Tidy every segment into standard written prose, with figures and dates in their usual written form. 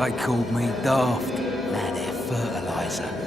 They called me daft. Now they're fertilizer.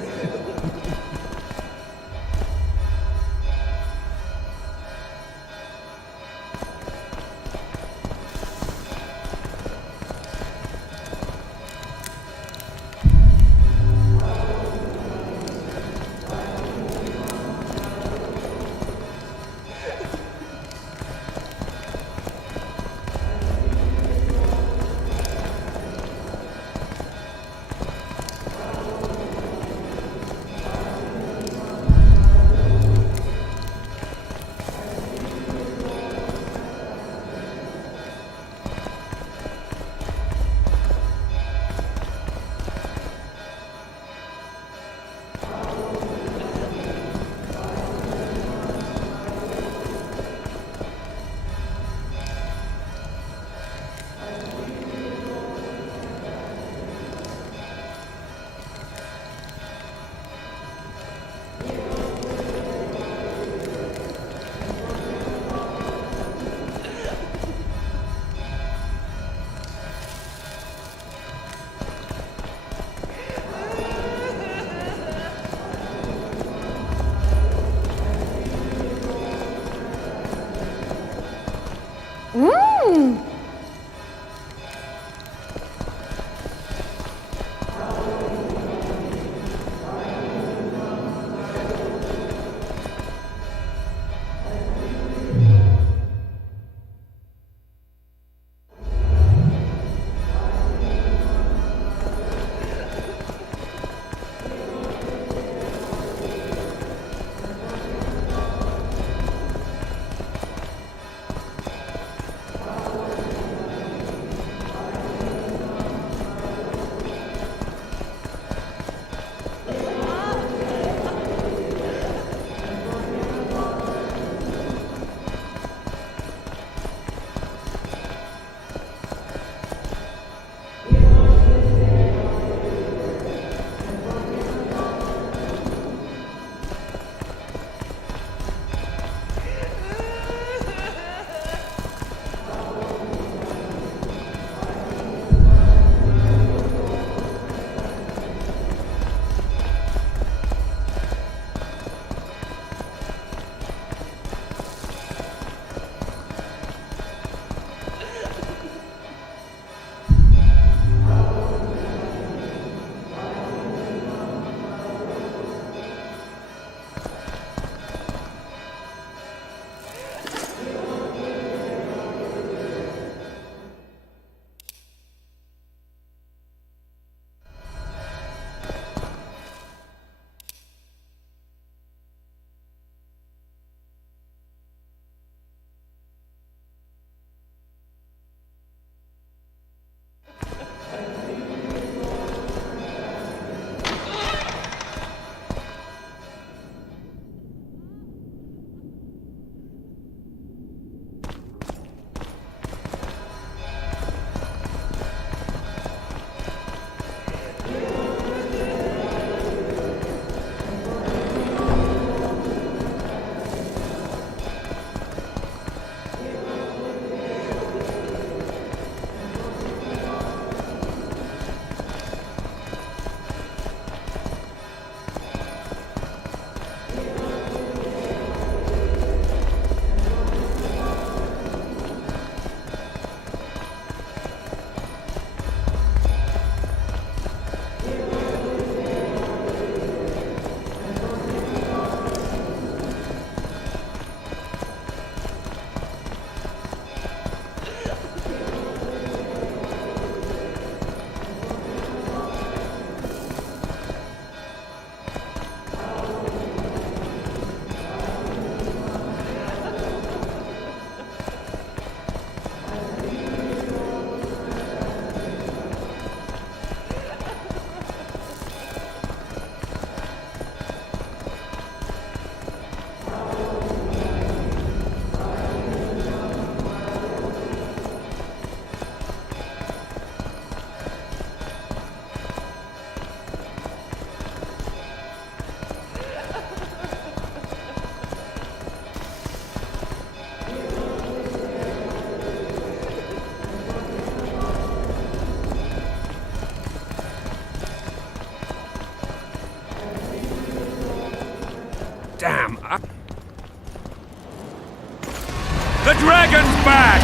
dragon's back!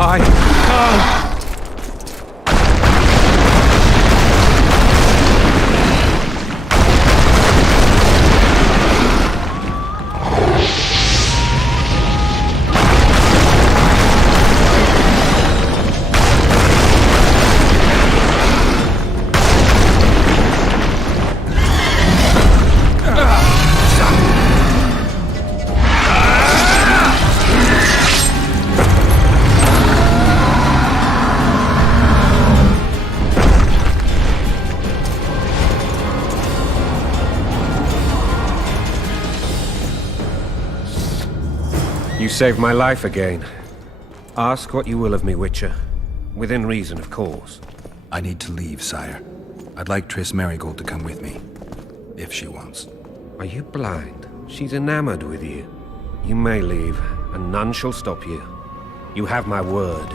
I can't. You saved my life again. Ask what you will of me, Witcher. Within reason, of course. I need to leave, sire. I'd like Triss Merigold to come with me. If she wants. Are you blind? She's enamored with you. You may leave, and none shall stop you. You have my word.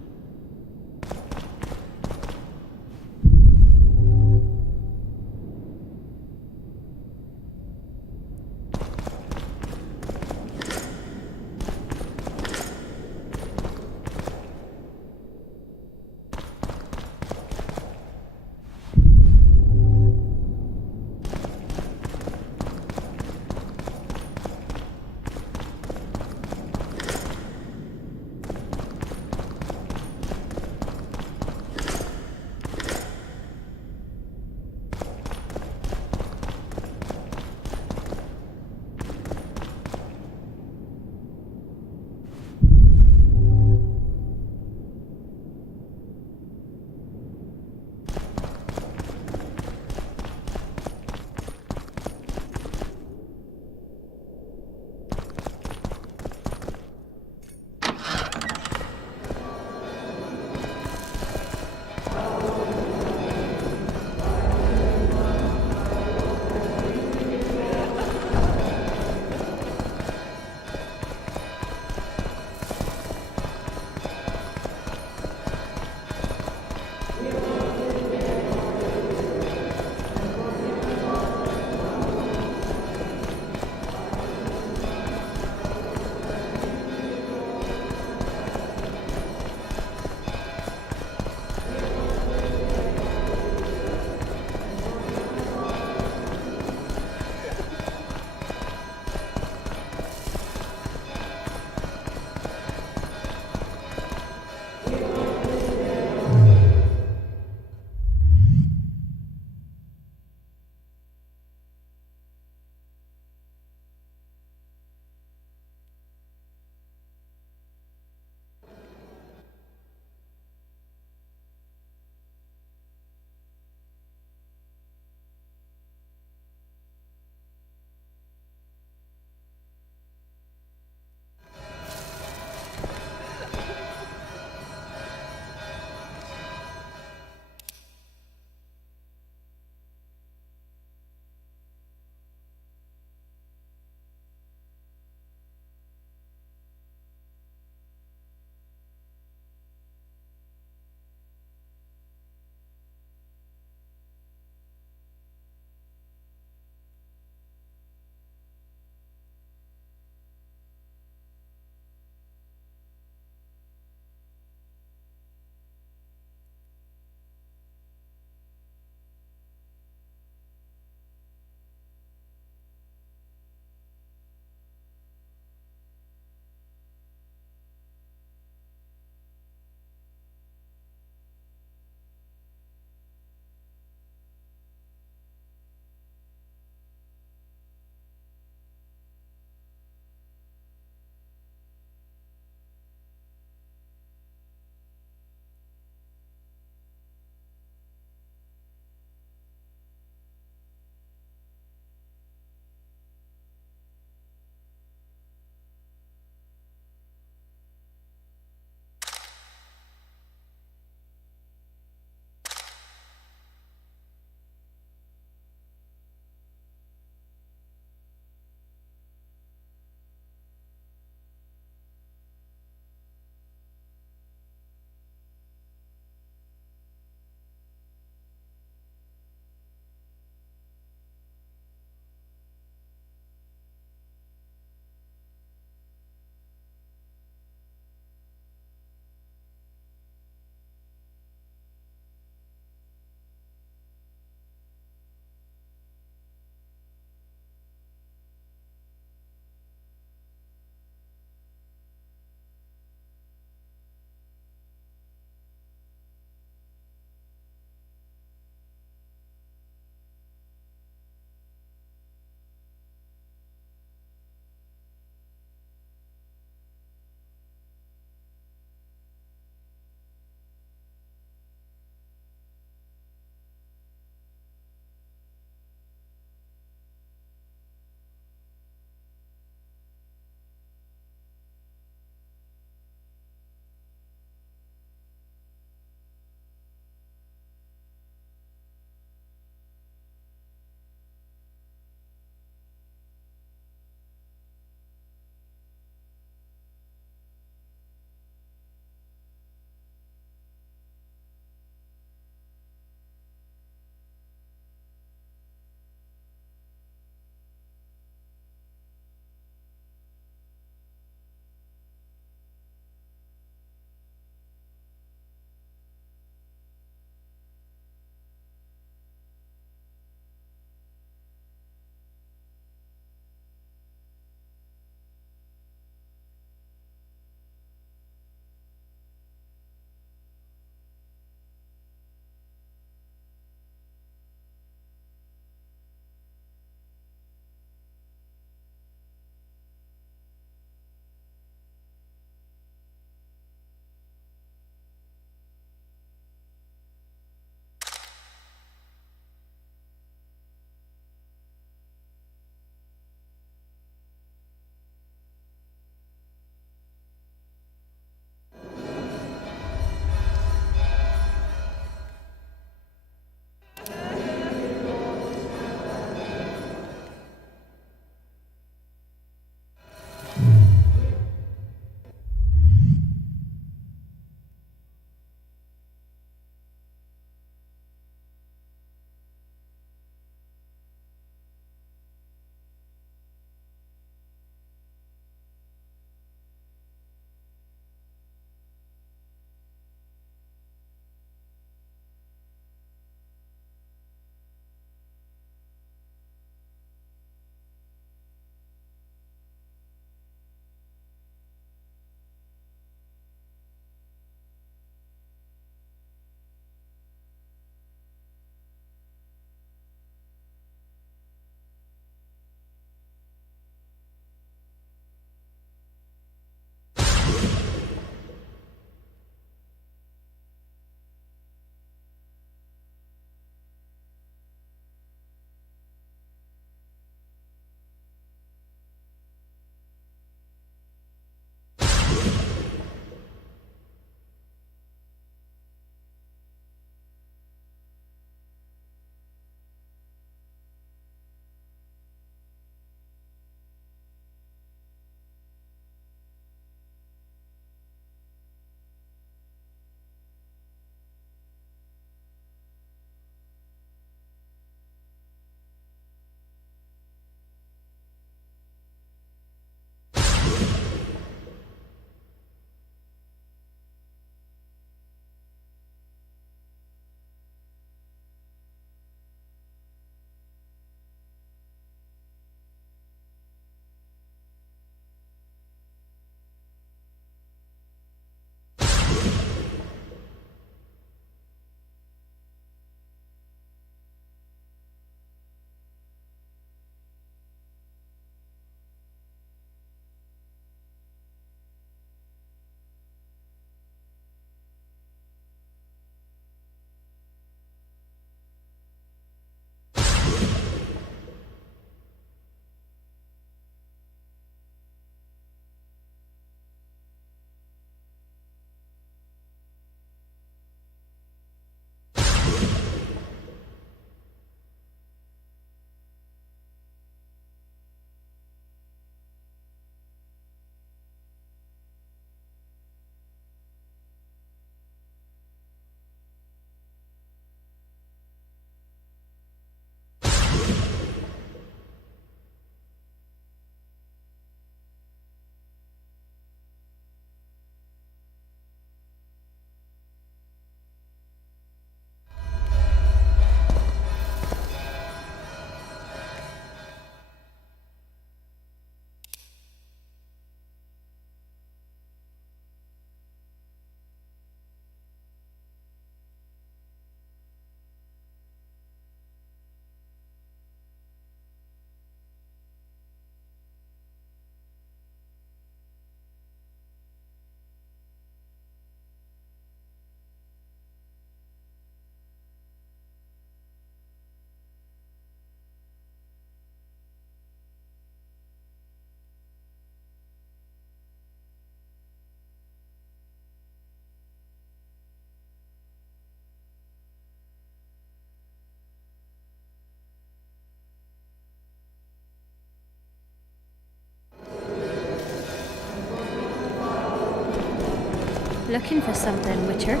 Looking for something, Witcher?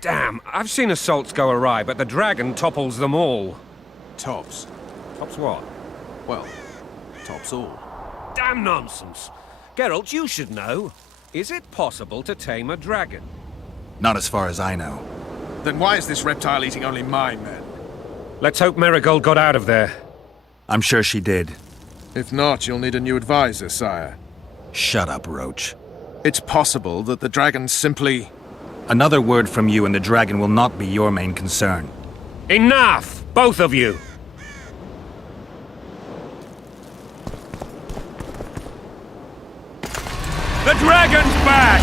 Damn, I've seen assaults go awry, but the dragon topples them all. Tops. Tops what? Well, tops all. Damn nonsense! Geralt, you should know. Is it possible to tame a dragon? Not as far as I know. Then why is this reptile eating only my men? Let's hope Marigold got out of there. I'm sure she did. If not, you'll need a new advisor, sire. Shut up, Roach. It's possible that the dragon simply... Another word from you and the dragon will not be your main concern. Enough! Both of you! The dragon's back!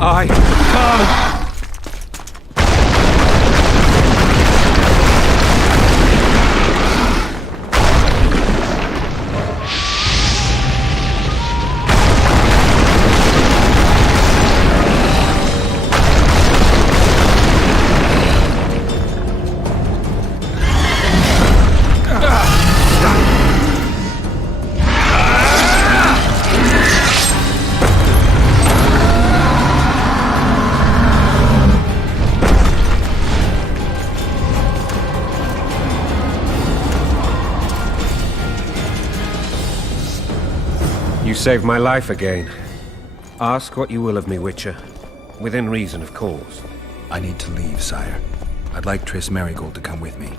I can't... You saved my life again. Ask what you will of me, Witcher. Within reason, of course. I need to leave, sire. I'd like Triss Merigold to come with me.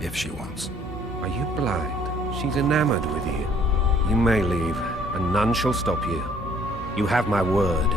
If she wants. Are you blind? She's enamored with you. You may leave, and none shall stop you. You have my word.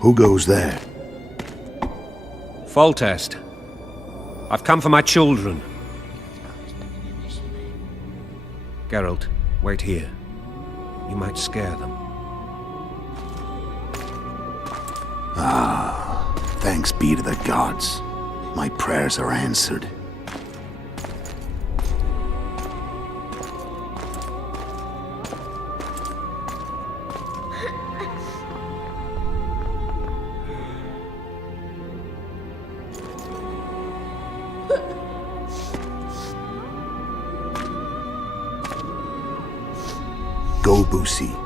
Who goes there? Foltest. I've come for my children. Geralt, wait here. You might scare them. Thanks be to the gods. My prayers are answered. Go, Boosie.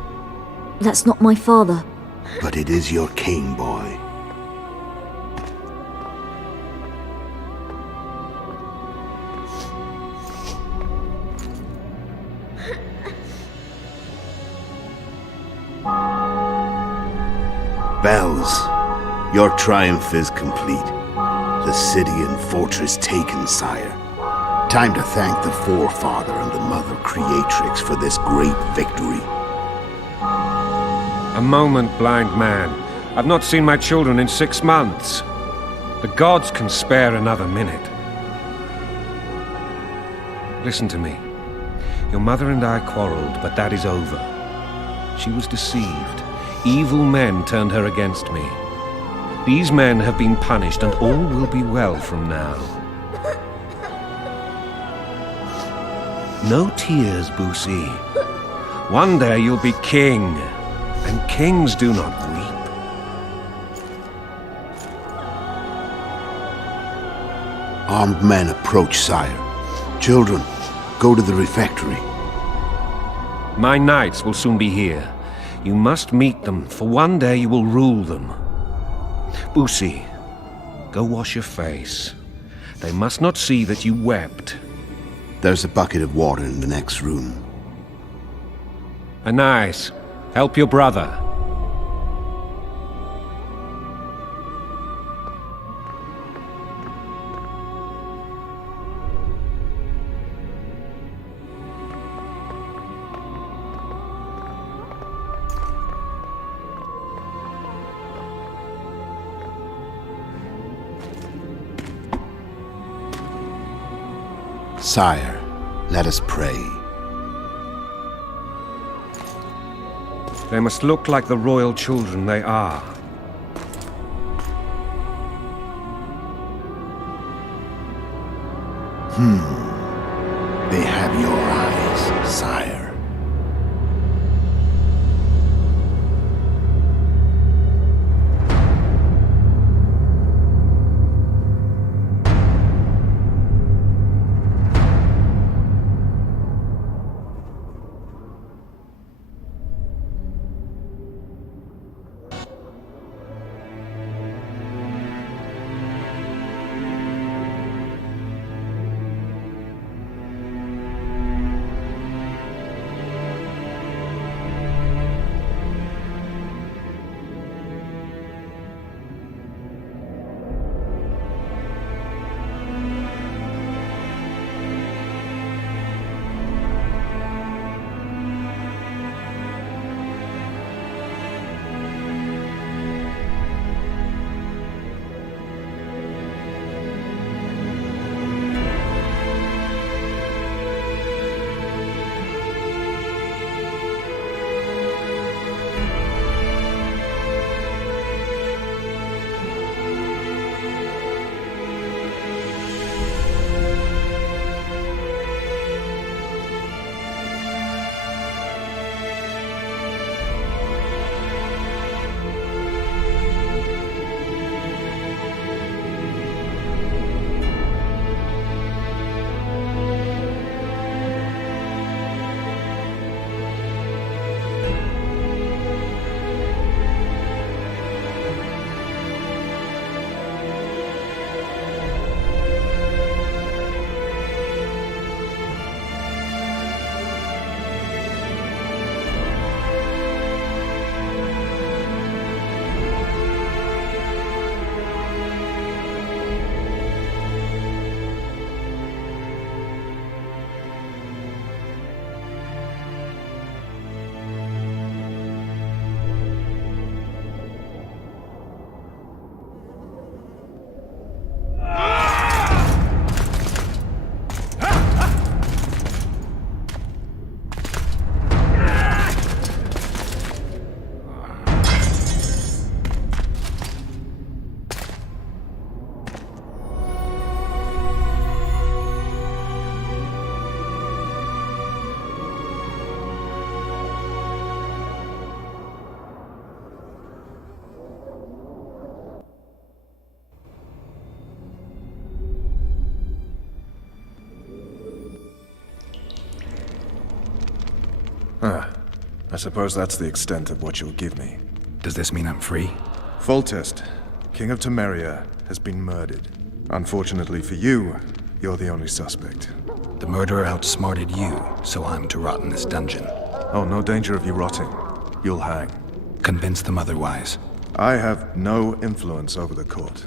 That's not my father. But it is your king, boy. Bells, your triumph is complete. The city and fortress taken, sire. Time to thank the Forefather and the Mother Creatrix for this great victory. A moment, blind man. I've not seen my children in 6 months. The gods can spare another minute. Listen to me. Your mother and I quarreled, but that is over. She was deceived. Evil men turned her against me. These men have been punished, and all will be well from now. No tears, Boosie. One day you'll be king, and kings do not weep. Armed men approach, sire. Children, go to the refectory. My knights will soon be here. You must meet them, for one day you will rule them. Boosie, go wash your face. They must not see that you wept. There's a bucket of water in the next room. Anais, help your brother. Sire, let us pray. They must look like the royal children they are. They have your eyes, sire. I suppose that's the extent of what you'll give me. Does this mean I'm free? Foltest, King of Temeria, has been murdered. Unfortunately for you, you're the only suspect. The murderer outsmarted you, so I'm to rot in this dungeon. Oh, no danger of you rotting. You'll hang. Convince them otherwise. I have no influence over the court.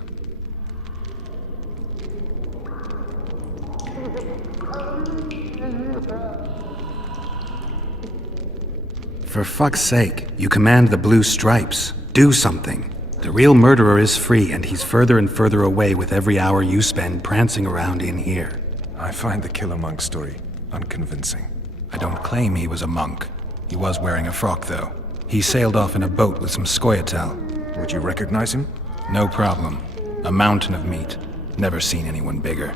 For fuck's sake, you command the blue stripes. Do something. The real murderer is free, and he's further and further away with every hour you spend prancing around in here. I find the Killer Monk story unconvincing. I don't claim he was a monk. He was wearing a frock, though. He sailed off in a boat with some Scoia'tael. Would you recognize him? No problem. A mountain of meat. Never seen anyone bigger.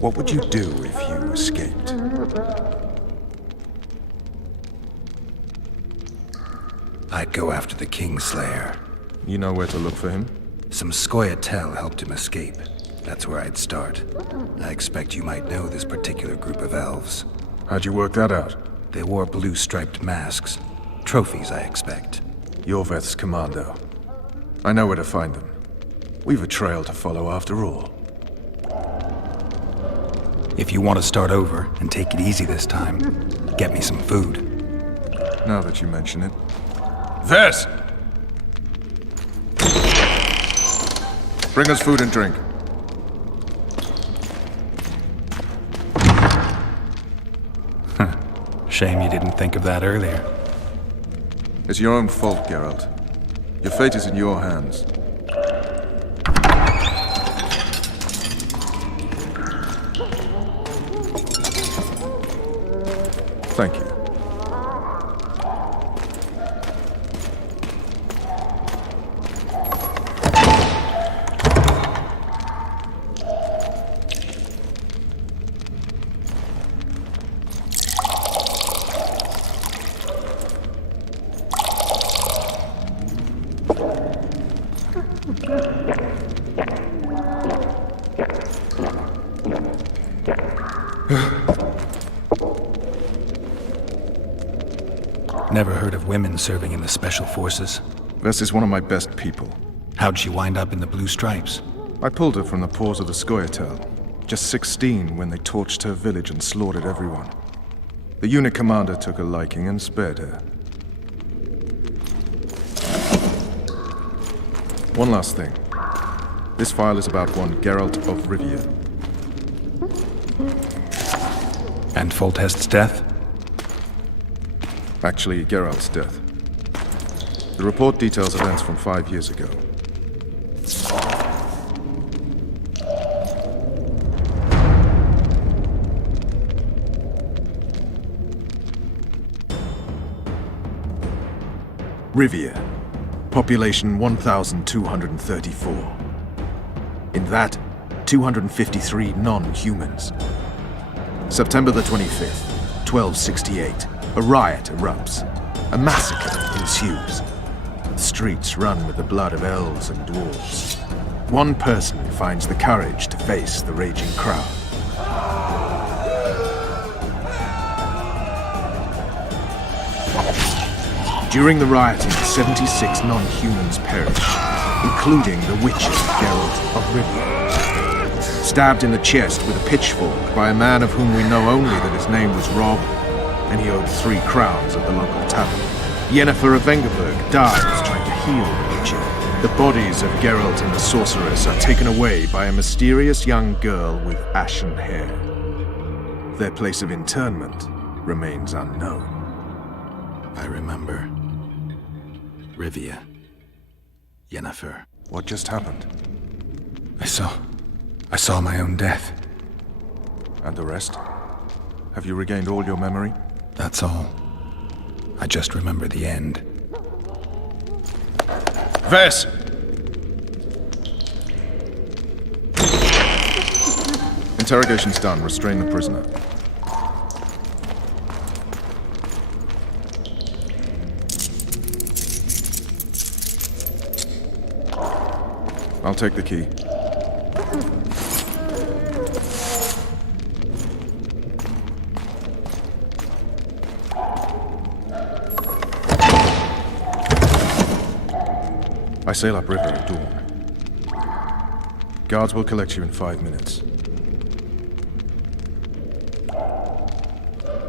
What would you do if you escaped? I'd go after the Kingslayer. You know where to look for him? Some Scoia'tael helped him escape. That's where I'd start. I expect you might know this particular group of elves. How'd you work that out? They wore blue-striped masks. Trophies, I expect. Yorveth's commando. I know where to find them. We've a trail to follow after all. If you want to start over and take it easy this time, get me some food. Now that you mention it. Ves! Bring us food and drink. Shame you didn't think of that earlier. It's your own fault, Geralt. Your fate is in your hands. Thank you. Never heard of women serving in the Special Forces. Ves is one of my best people. How'd she wind up in the Blue Stripes? I pulled her from the paws of the Scoia'tael. Just 16 when they torched her village and slaughtered everyone. The unit commander took a liking and spared her. One last thing. This file is about one Geralt of Rivia. And Foltest's death? Actually, Geralt's death. The report details events from 5 years ago. Rivia. Population 1,234. In that, 253 non-humans. September the 25th, 1268. A riot erupts. A massacre ensues. The streets run with the blood of elves and dwarves. One person finds the courage to face the raging crowd. During the rioting, 76 non-humans perish, including the witches Geralt of Rivia. Stabbed in the chest with a pitchfork by a man of whom we know only that his name was Rob, and he owed 3 crowns at the local tavern. Yennefer of Vengerberg dies trying to heal the witcher. The bodies of Geralt and the sorceress are taken away by a mysterious young girl with ashen hair. Their place of interment remains unknown. I remember. Rivia. Yennefer. What just happened? I saw my own death. And the rest? Have you regained all your memory? That's all. I just remember the end. Ves! Interrogation's done. Restrain the prisoner. I'll take the key. I sail upriver at dawn. Guards will collect you in 5 minutes.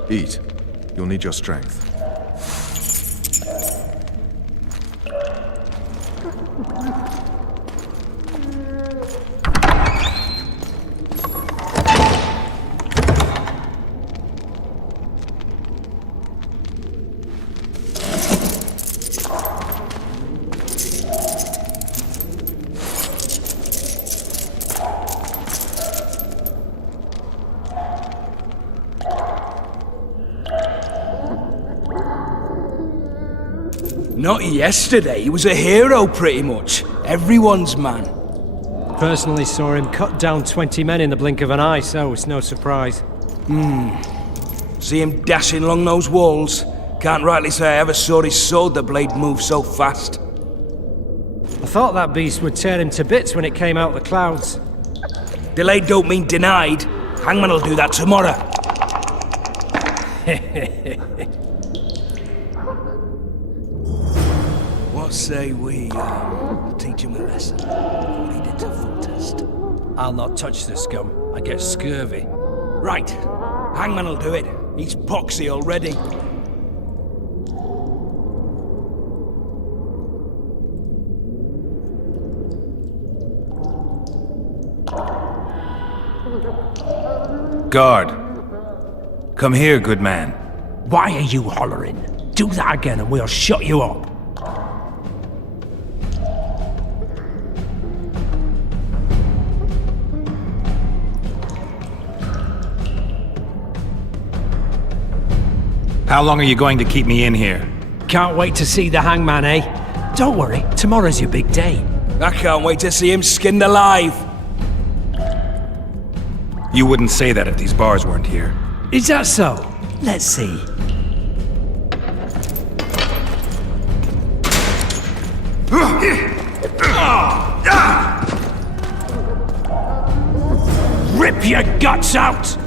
Eat. You'll need your strength. Not yesterday, he was a hero pretty much. Everyone's man. Personally saw him cut down 20 men in the blink of an eye, so it's no surprise. See him dashing along those walls? Can't rightly say I ever saw his sword the blade move so fast. I thought that beast would tear him to bits when it came out the clouds. Delayed don't mean denied. Hangman will do that tomorrow. What say we teach him a lesson? What he did to Footest. I'll not touch the scum. I get scurvy. Right. Hangman will do it. He's poxy already. Guard. Come here, good man. Why are you hollering? Do that again and we'll shut you up. How long are you going to keep me in here? Can't wait to see the hangman, eh? Don't worry, tomorrow's your big day. I can't wait to see him skinned alive. You wouldn't say that if these bars weren't here. Is that so? Let's see. Rip your guts out!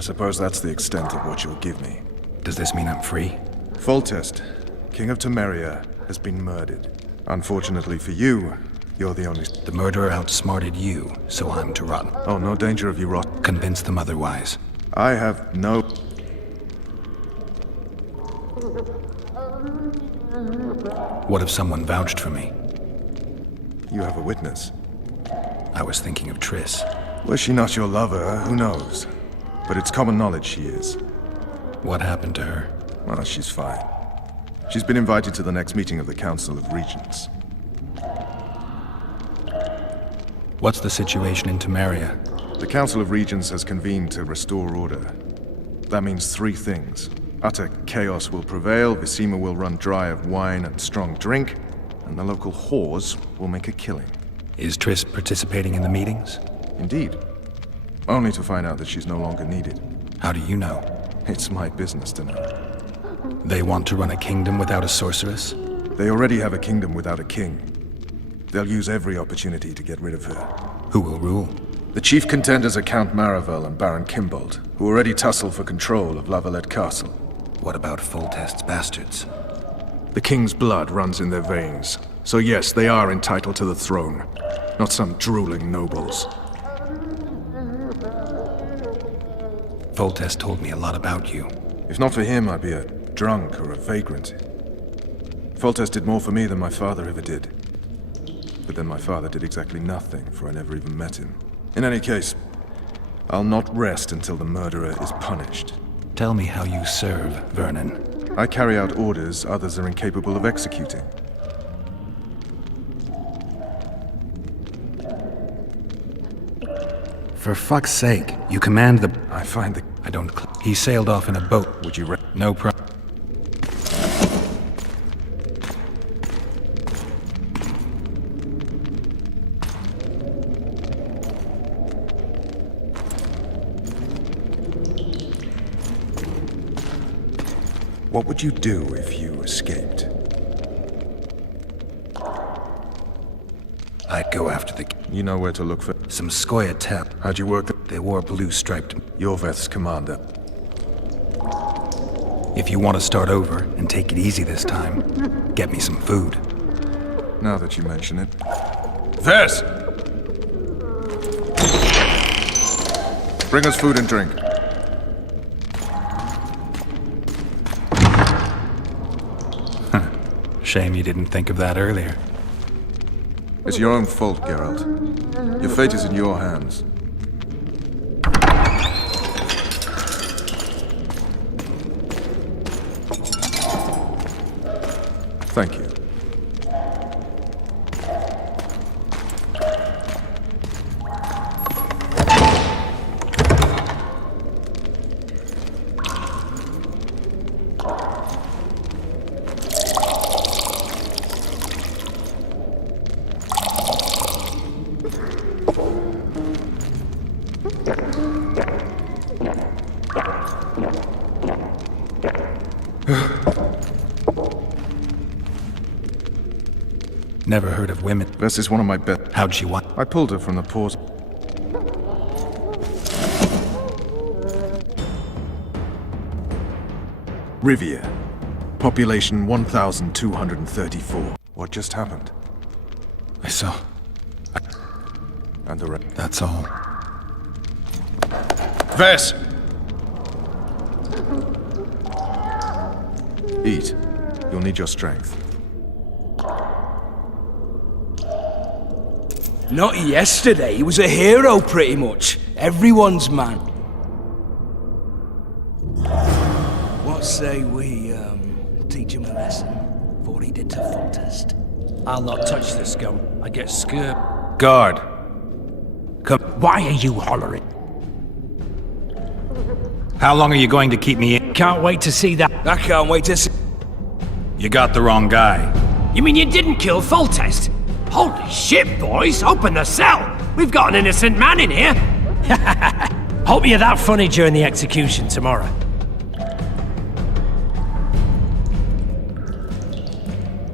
I suppose that's the extent of what you'll give me. Does this mean I'm free? Foltest, King of Temeria, has been murdered. Unfortunately for you, you're the only... The murderer outsmarted you, so I'm to rot. Oh, no danger of you rot. Convince them otherwise. I have no... What if someone vouched for me? You have a witness. I was thinking of Triss. Was she not your lover? Who knows? But it's common knowledge she is. What happened to her? Well, she's fine. She's been invited to the next meeting of the Council of Regents. What's the situation in Temeria? The Council of Regents has convened to restore order. That means three things. Utter chaos will prevail, Visima will run dry of wine and strong drink, and the local whores will make a killing. Is Triss participating in the meetings? Indeed. Only to find out that she's no longer needed. How do you know? It's my business to know. They want to run a kingdom without a sorceress? They already have a kingdom without a king. They'll use every opportunity to get rid of her. Who will rule? The chief contenders are Count Maravel and Baron Kimbold, who already tussle for control of Lavalette Castle. What about Foltest's bastards? The king's blood runs in their veins, so yes, they are entitled to the throne, not some drooling nobles. Foltest told me a lot about you. If not for him, I'd be a drunk or a vagrant. Foltest did more for me than my father ever did. But then my father did exactly nothing, for I never even met him. In any case, I'll not rest until the murderer is punished. Tell me how you serve, Vernon. I carry out orders others are incapable of executing. For fuck's sake, you command the... I find the... I don't... He sailed off in a boat. Would you No problem. What would you do if you escaped? I'd go after the... You know where to look for... Some Skoya tap. How'd you work the... They wore blue-striped... Yorveth's commander. If you want to start over and take it easy this time, get me some food. Now that you mention it. Vers! Bring us food and drink. Shame you didn't think of that earlier. It's your own fault, Geralt. Your fate is in your hands. Thank you. Never heard of women. This is one of my best. How'd she want? I pulled her from the paws. Rivia. Population 1,234. What just happened? I saw. And the rest. That's all. Vers! Eat. You'll need your strength. Not yesterday, he was a hero pretty much. Everyone's man. What say we, teach him a lesson for what he did to Foltest? I'll not touch the scum. I get scared. Guard! Come. Why are you hollering? How long are you going to keep me in? Can't wait to see that. I can't wait to see... You got the wrong guy. You mean you didn't kill Foltest? Holy shit, boys! Open the cell! We've got an innocent man in here! Hope you're that funny during the execution tomorrow.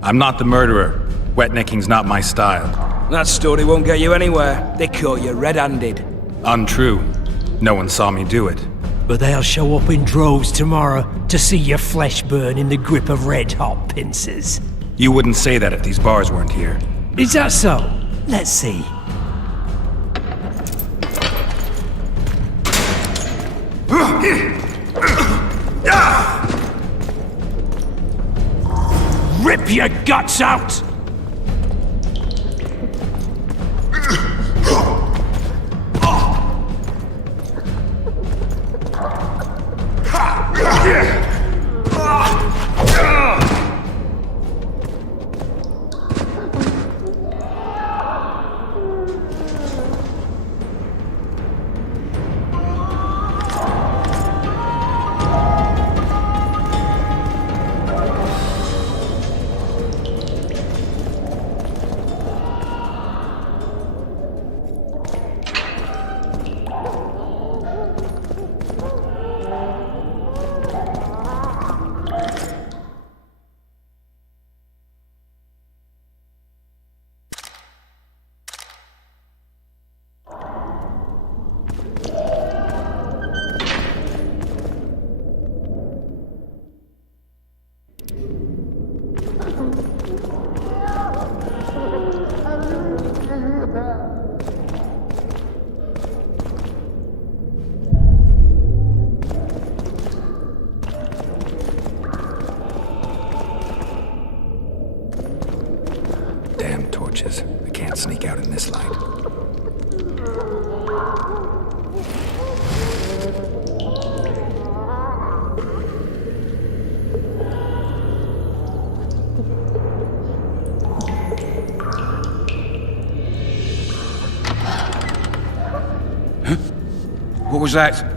I'm not the murderer. Wetnecking's not my style. That story won't get you anywhere. They caught you red-handed. Untrue. No one saw me do it. But they'll show up in droves tomorrow to see your flesh burn in the grip of red-hot pincers. You wouldn't say that if these bars weren't here. Is that so? Let's see. Rip your guts out! Damn torches. I can't sneak out in this light. Huh? What was that?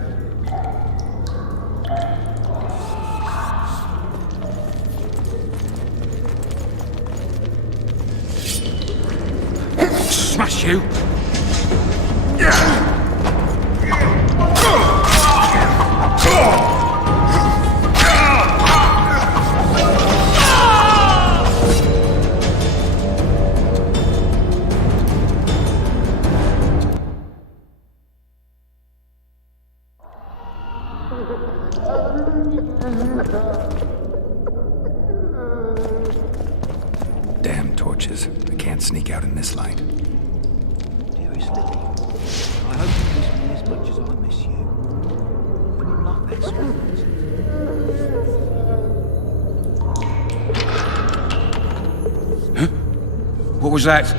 Smash you! Damn torches. I can't sneak out in this light. Dearest Lily, I hope you miss me as much as I miss you. When you like that sort of nonsense. Huh? What was that?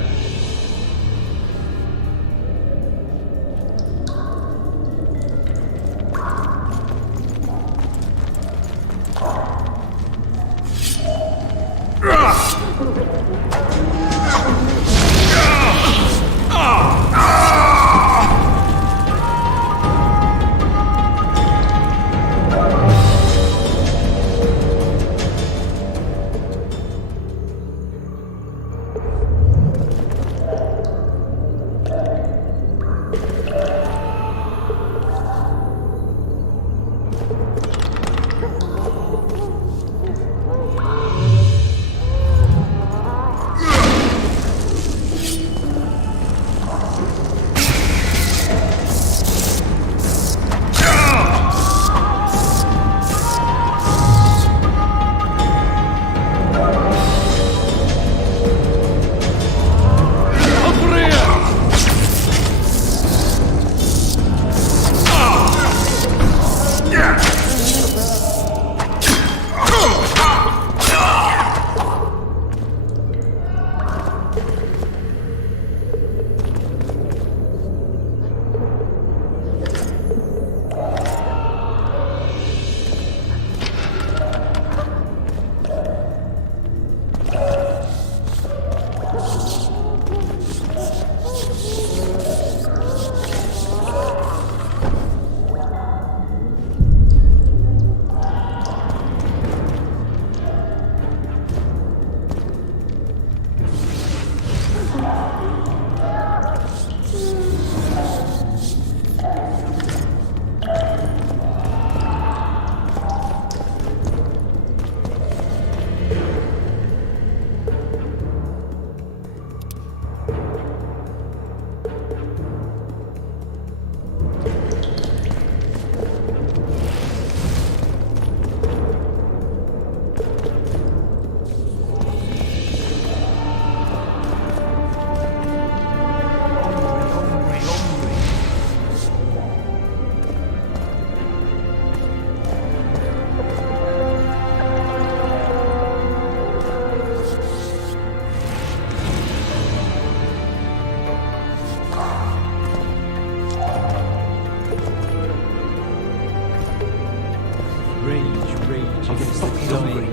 I'm fucking hungry.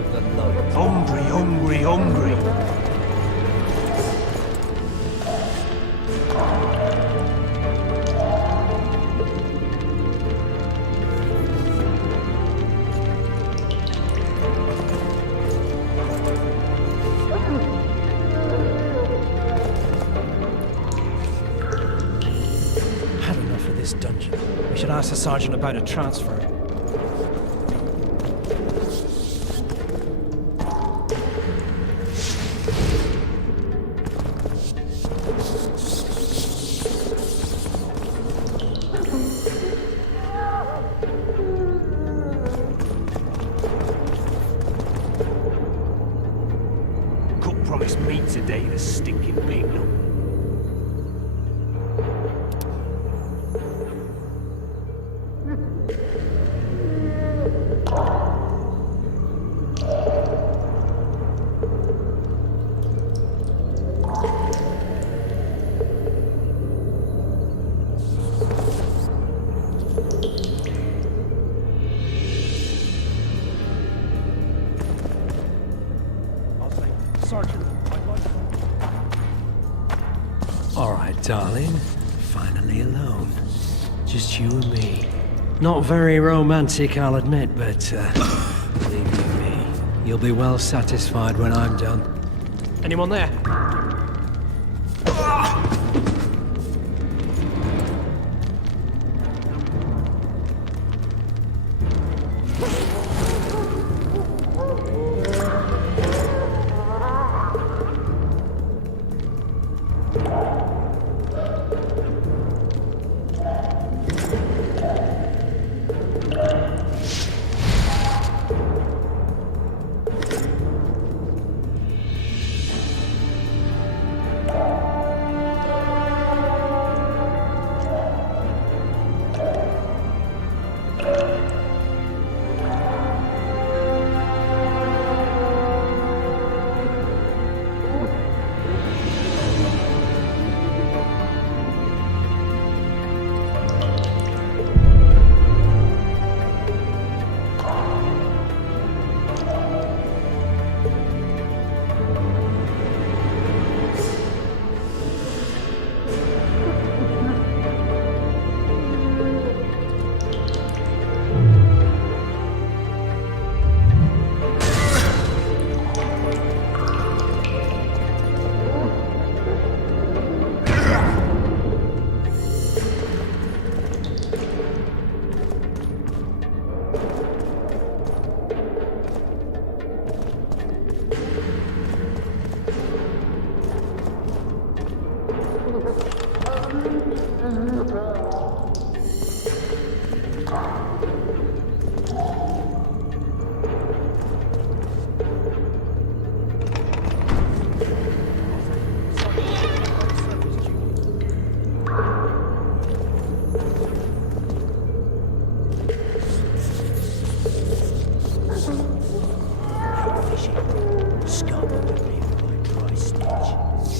Hungry, hungry, hungry. Had enough of this dungeon. We should ask the sergeant about a transfer. Cook promised meat today, the stinking pig. Sergeant, I'd like All right, darling. Finally alone. Just you and me. Not very romantic, I'll admit, but believe you me, you'll be well satisfied when I'm done. Anyone there?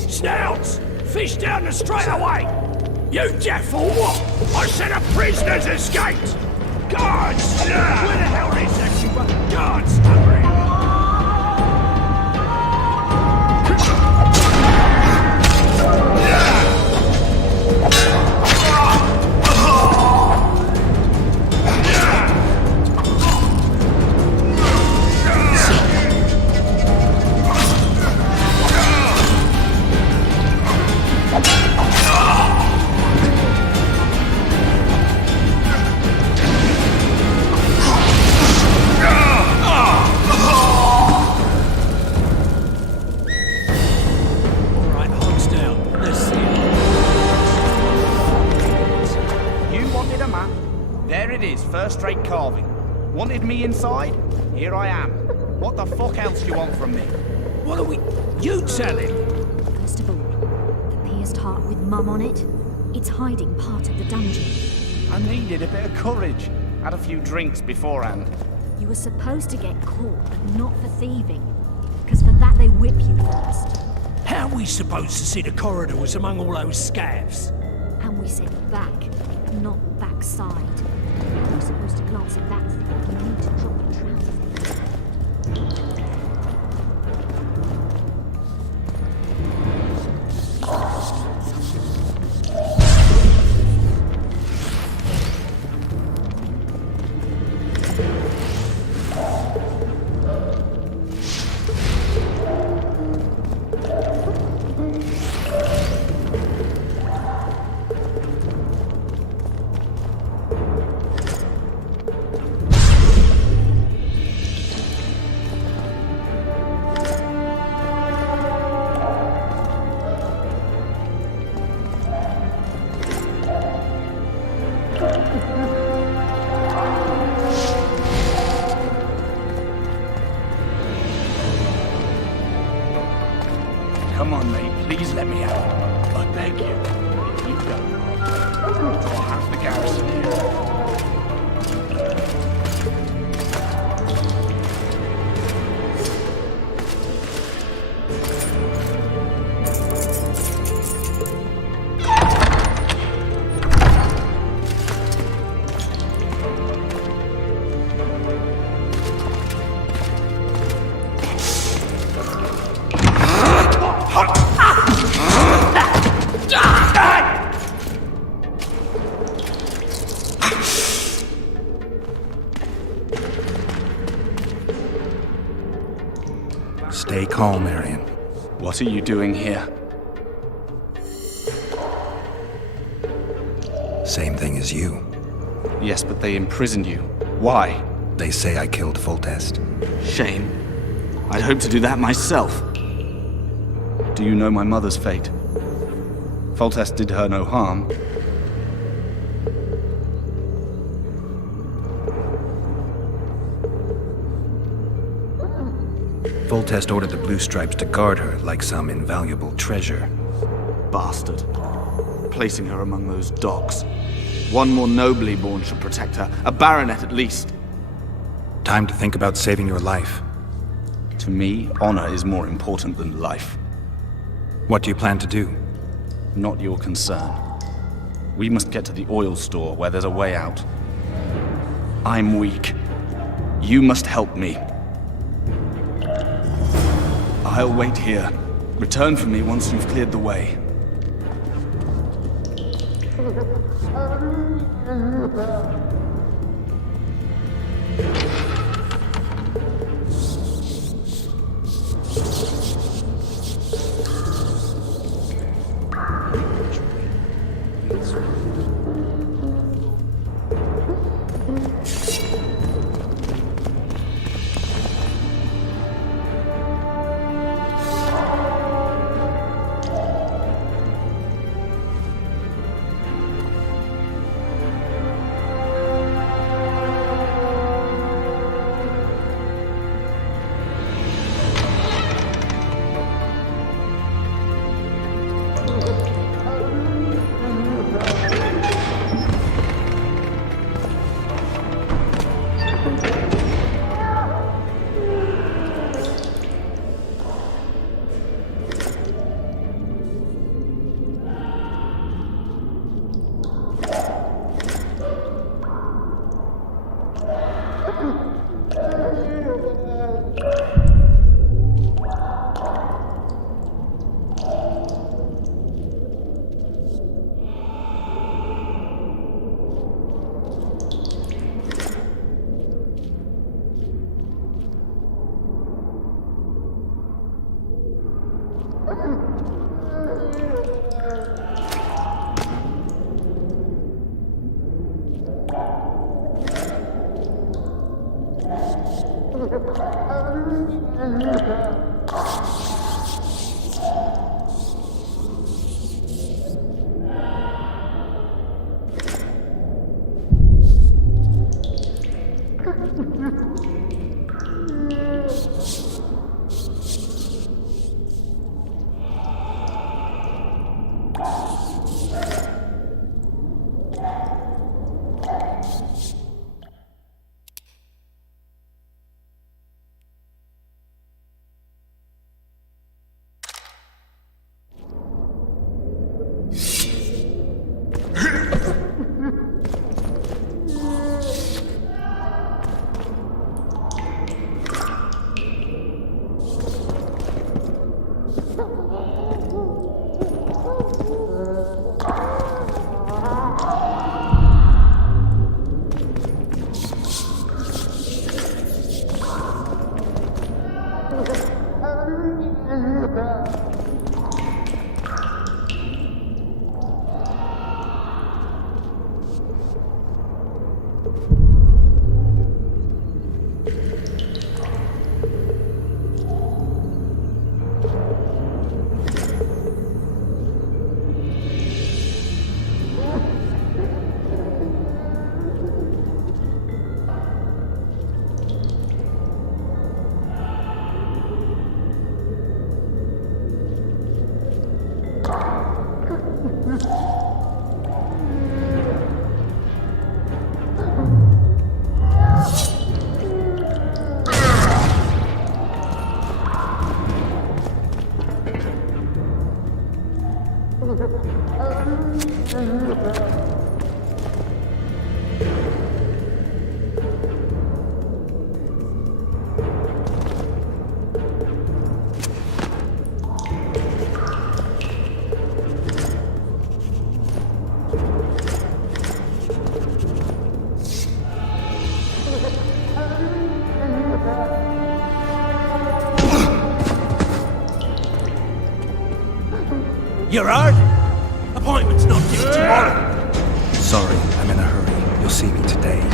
Snouts! Fish down the straight away! You deaf or what? I said a prisoner's escaped! Guards! Where the hell is everyone? Guards! Hurry! First-rate carving. Wanted me inside? Here I am. What the fuck else do you want from me? What are we... You tell him! First of all, the pierced heart with Mum on it. It's hiding part of the dungeon. I needed a bit of courage. Had a few drinks beforehand. You were supposed to get caught, but not for thieving. Because for that they whip you first. How are we supposed to see the corridors among all those scabs? And we said back, not backside. You're supposed to glance at that thing. You need to drop your trousers. Come on, mate. Please let me out. I beg you. If you don't, I'll have the garrison here. Stay calm, Arian. What are you doing here? Same thing as you. Yes, but they imprisoned you. Why? They say I killed Foltest. Shame. I'd hoped to do that myself. Do you know my mother's fate? Foltest did her no harm. Foltest ordered the Blue Stripes to guard her like some invaluable treasure. Bastard. Placing her among those dogs. One more nobly born should protect her. A baronet at least. Time to think about saving your life. To me, honor is more important than life. What do you plan to do? Not your concern. We must get to the oil store where there's a way out. I'm weak. You must help me. I'll wait here. Return for me once you've cleared the way. You're hurt? Appointment's not due tomorrow. Sorry, I'm in a hurry. You'll see me today.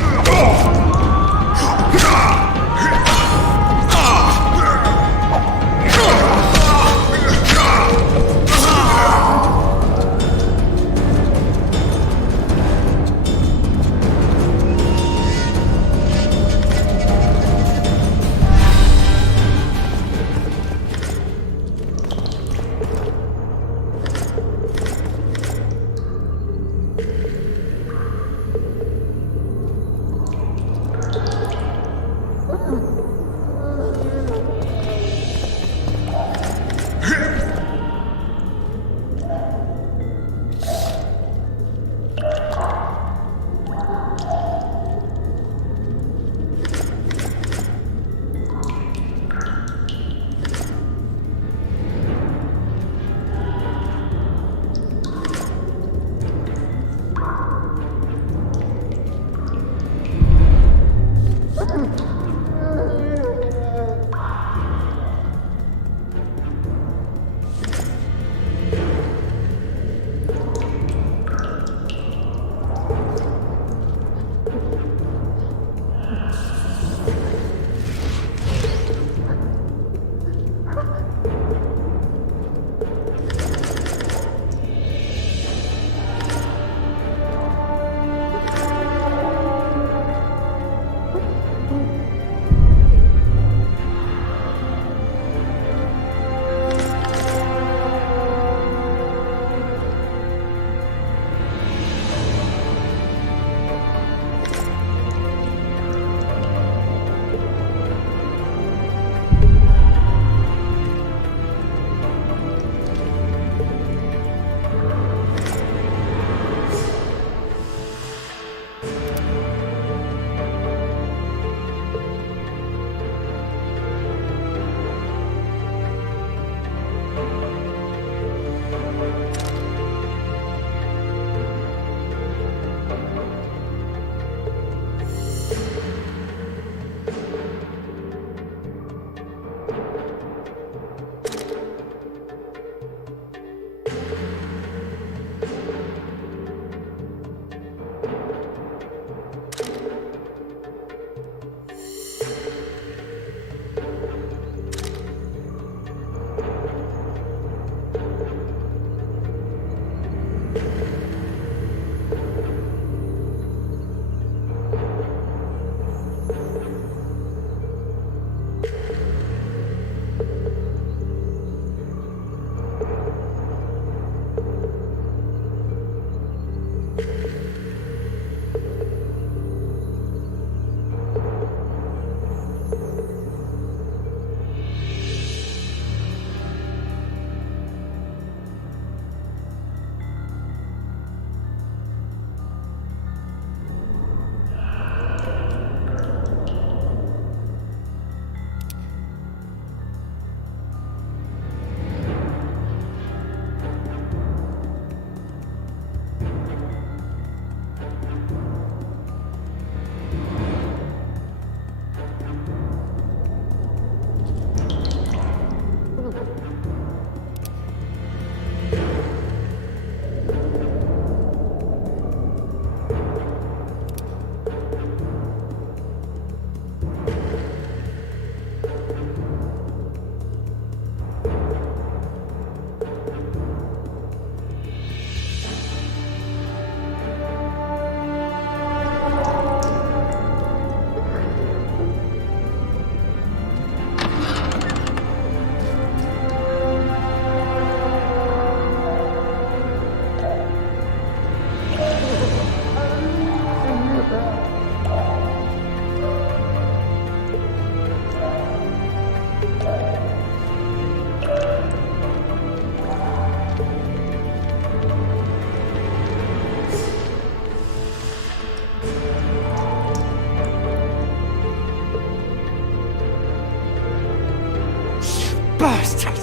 Bastard!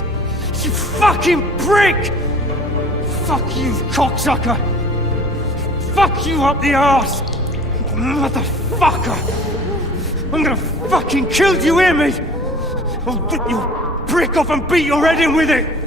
You fucking prick! Fuck you, cocksucker! Fuck you up the arse! Motherfucker! I'm gonna fucking kill you, hear me? I'll rip your brick off and beat your head in with it!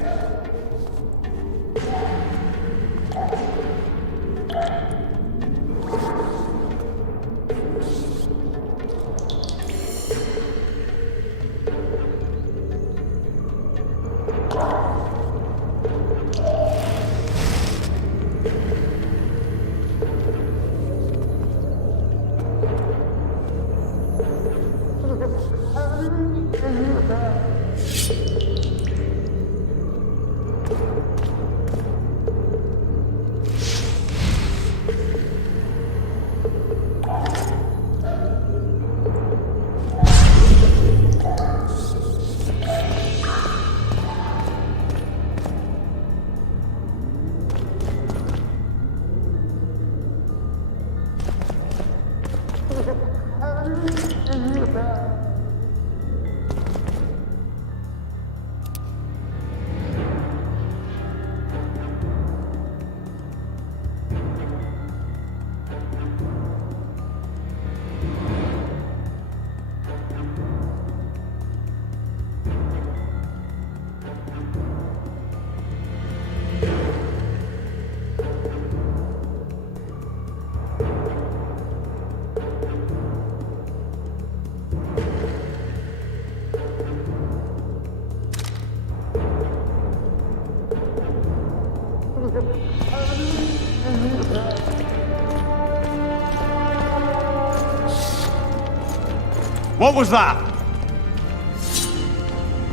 What was that?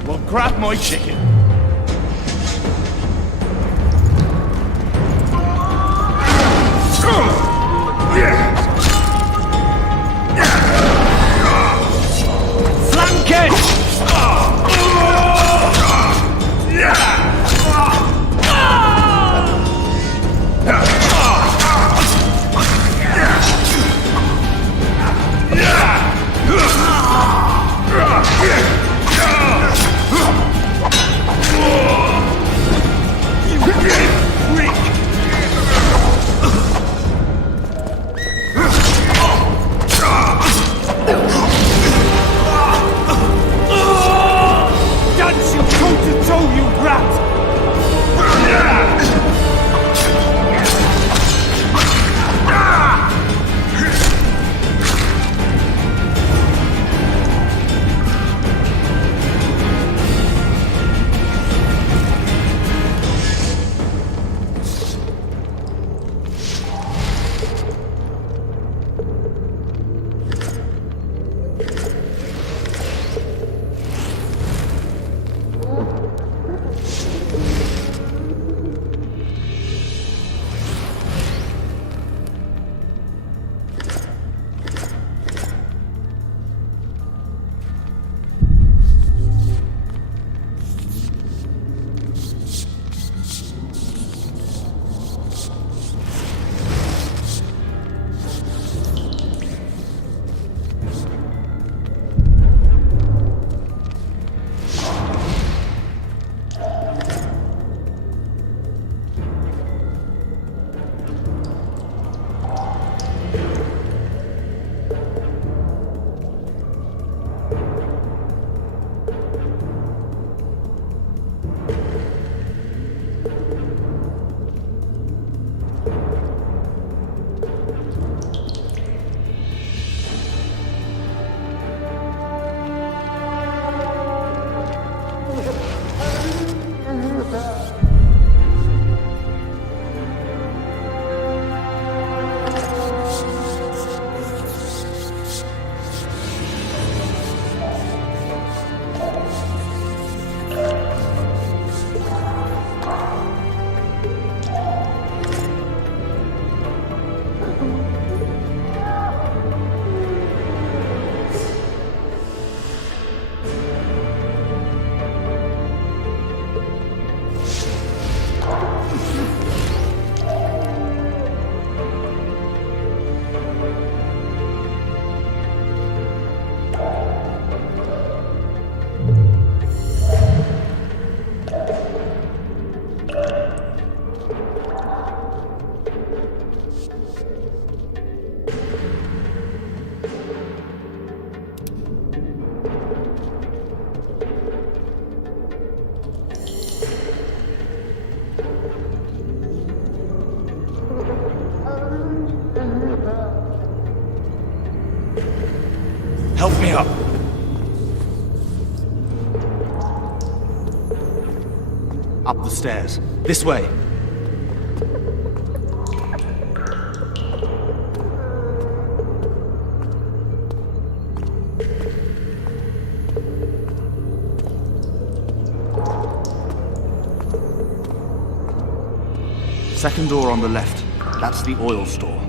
Well, grab my chicken. Flank it! Dance you toe-to-toe, you rat! Help me up. Up the stairs. This way. Second door on the left. That's the oil store.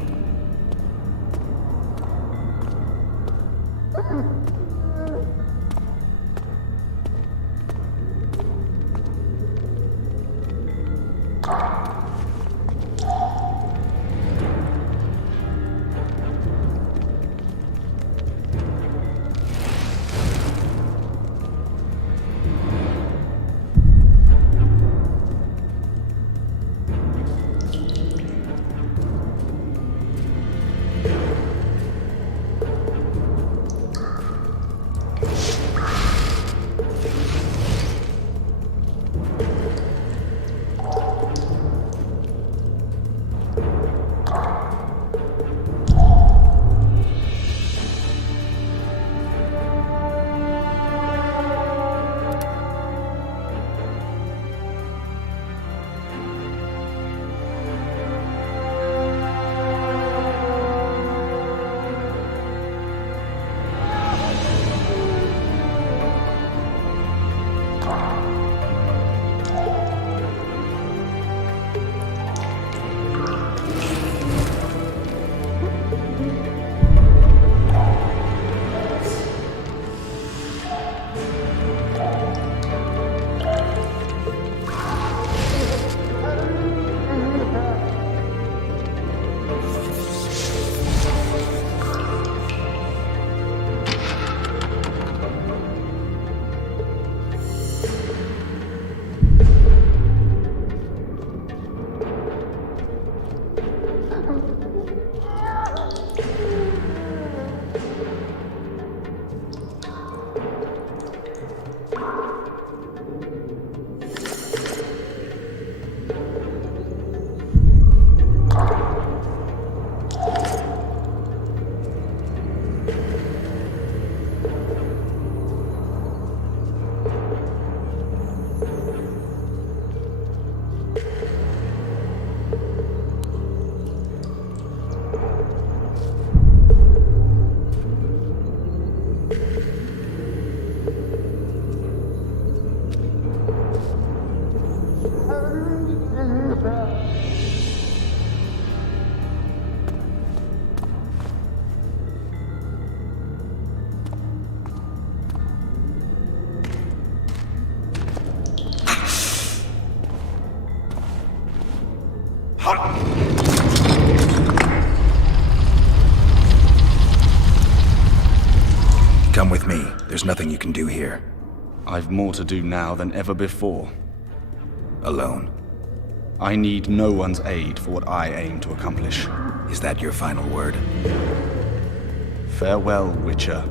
Come with me. There's nothing you can do here. I've more to do now than ever before. Alone. I need no one's aid for what I aim to accomplish. Is that your final word? Farewell, Witcher.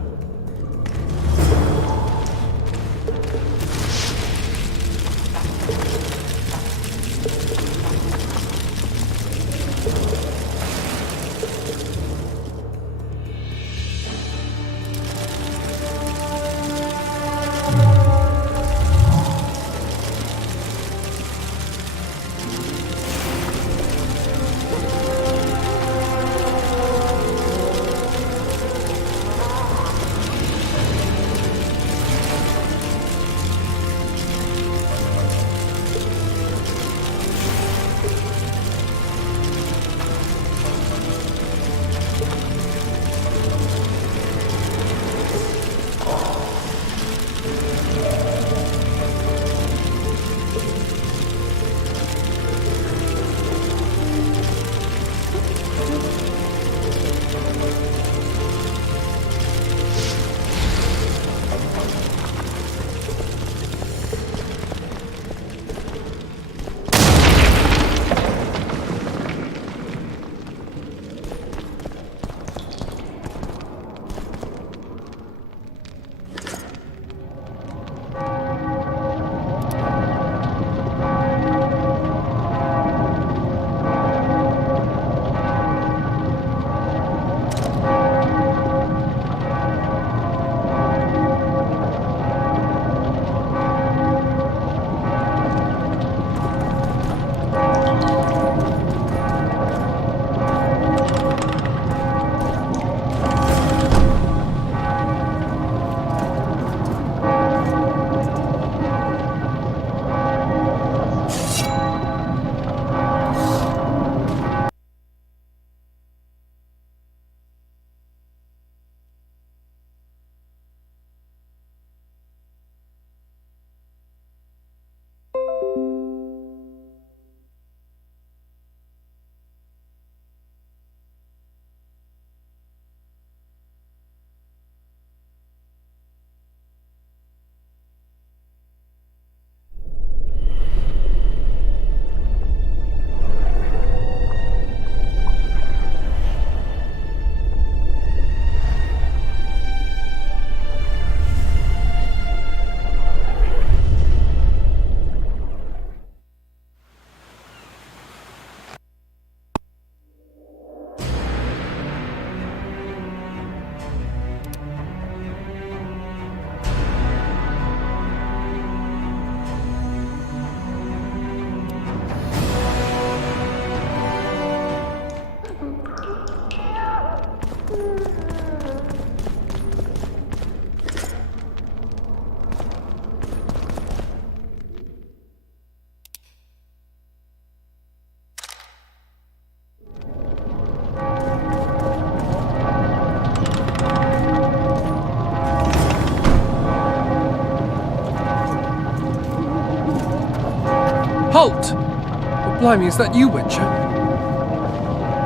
halt! But blimey, is that you, Witcher?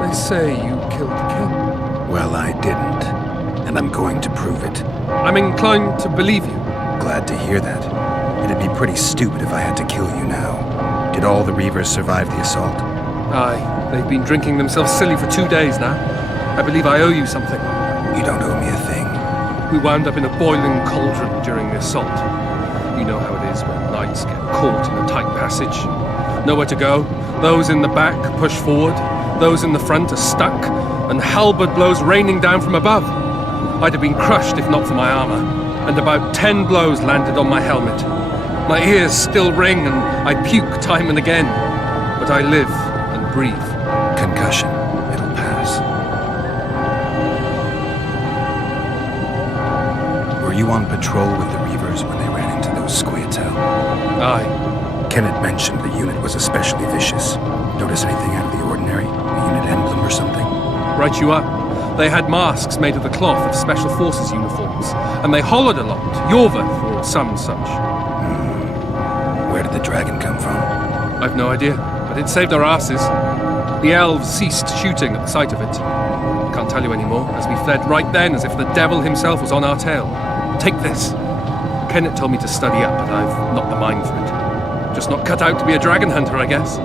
They say you killed the king. Well, I didn't. And I'm going to prove it. I'm inclined to believe you. Glad to hear that. It'd be pretty stupid if I had to kill you now. Did all the Reavers survive the assault? Aye, they've been drinking themselves silly for 2 days now. I believe I owe you something. You don't owe me a thing. We wound up in a boiling cauldron during the assault. You know how it is when knights get caught in a tight passage. Nowhere to go. Those in the back push forward. Those in the front are stuck. And halberd blows raining down from above. I'd have been crushed if not for my armor. And about 10 blows landed on my helmet. My ears still ring and I puke time and again. But I live and breathe. Concussion. It'll pass. Were you on patrol with the Reavers when they ran into those Squirtel? Aye. Kenneth mentioned the unit was especially vicious. Notice anything out of the ordinary? A unit emblem or something? Right you are. They had masks made of the cloth of Special Forces uniforms, and they hollered a lot, Yorvath or some such. Where did the dragon come from? I've no idea, but it saved our asses. The elves ceased shooting at the sight of it. Can't tell you anymore, as we fled right then as if the devil himself was on our tail. Take this. Kenneth told me to study up, but I've not the mind for it. Just not cut out to be a dragon hunter, I guess.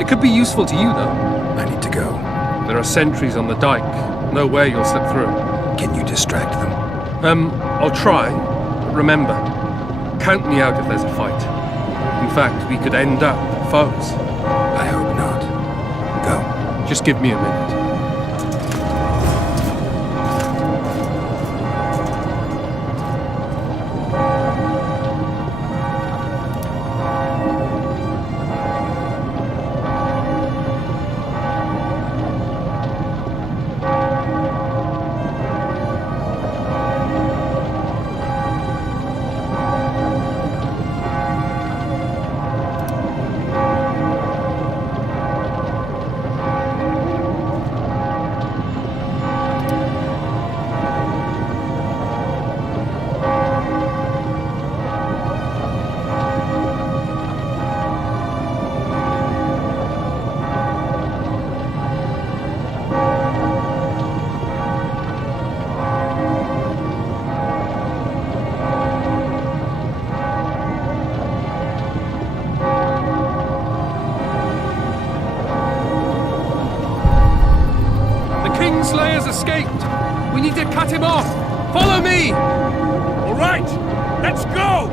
It could be useful to you, though. I need to go. There are sentries on the dike. No way you'll slip through. Can you distract them? I'll try. But remember, count me out if there's a fight. In fact, we could end up foes. I hope not. Go. Just give me a minute. Kingslayer's escaped! We need to cut him off! Follow me! All right, let's go!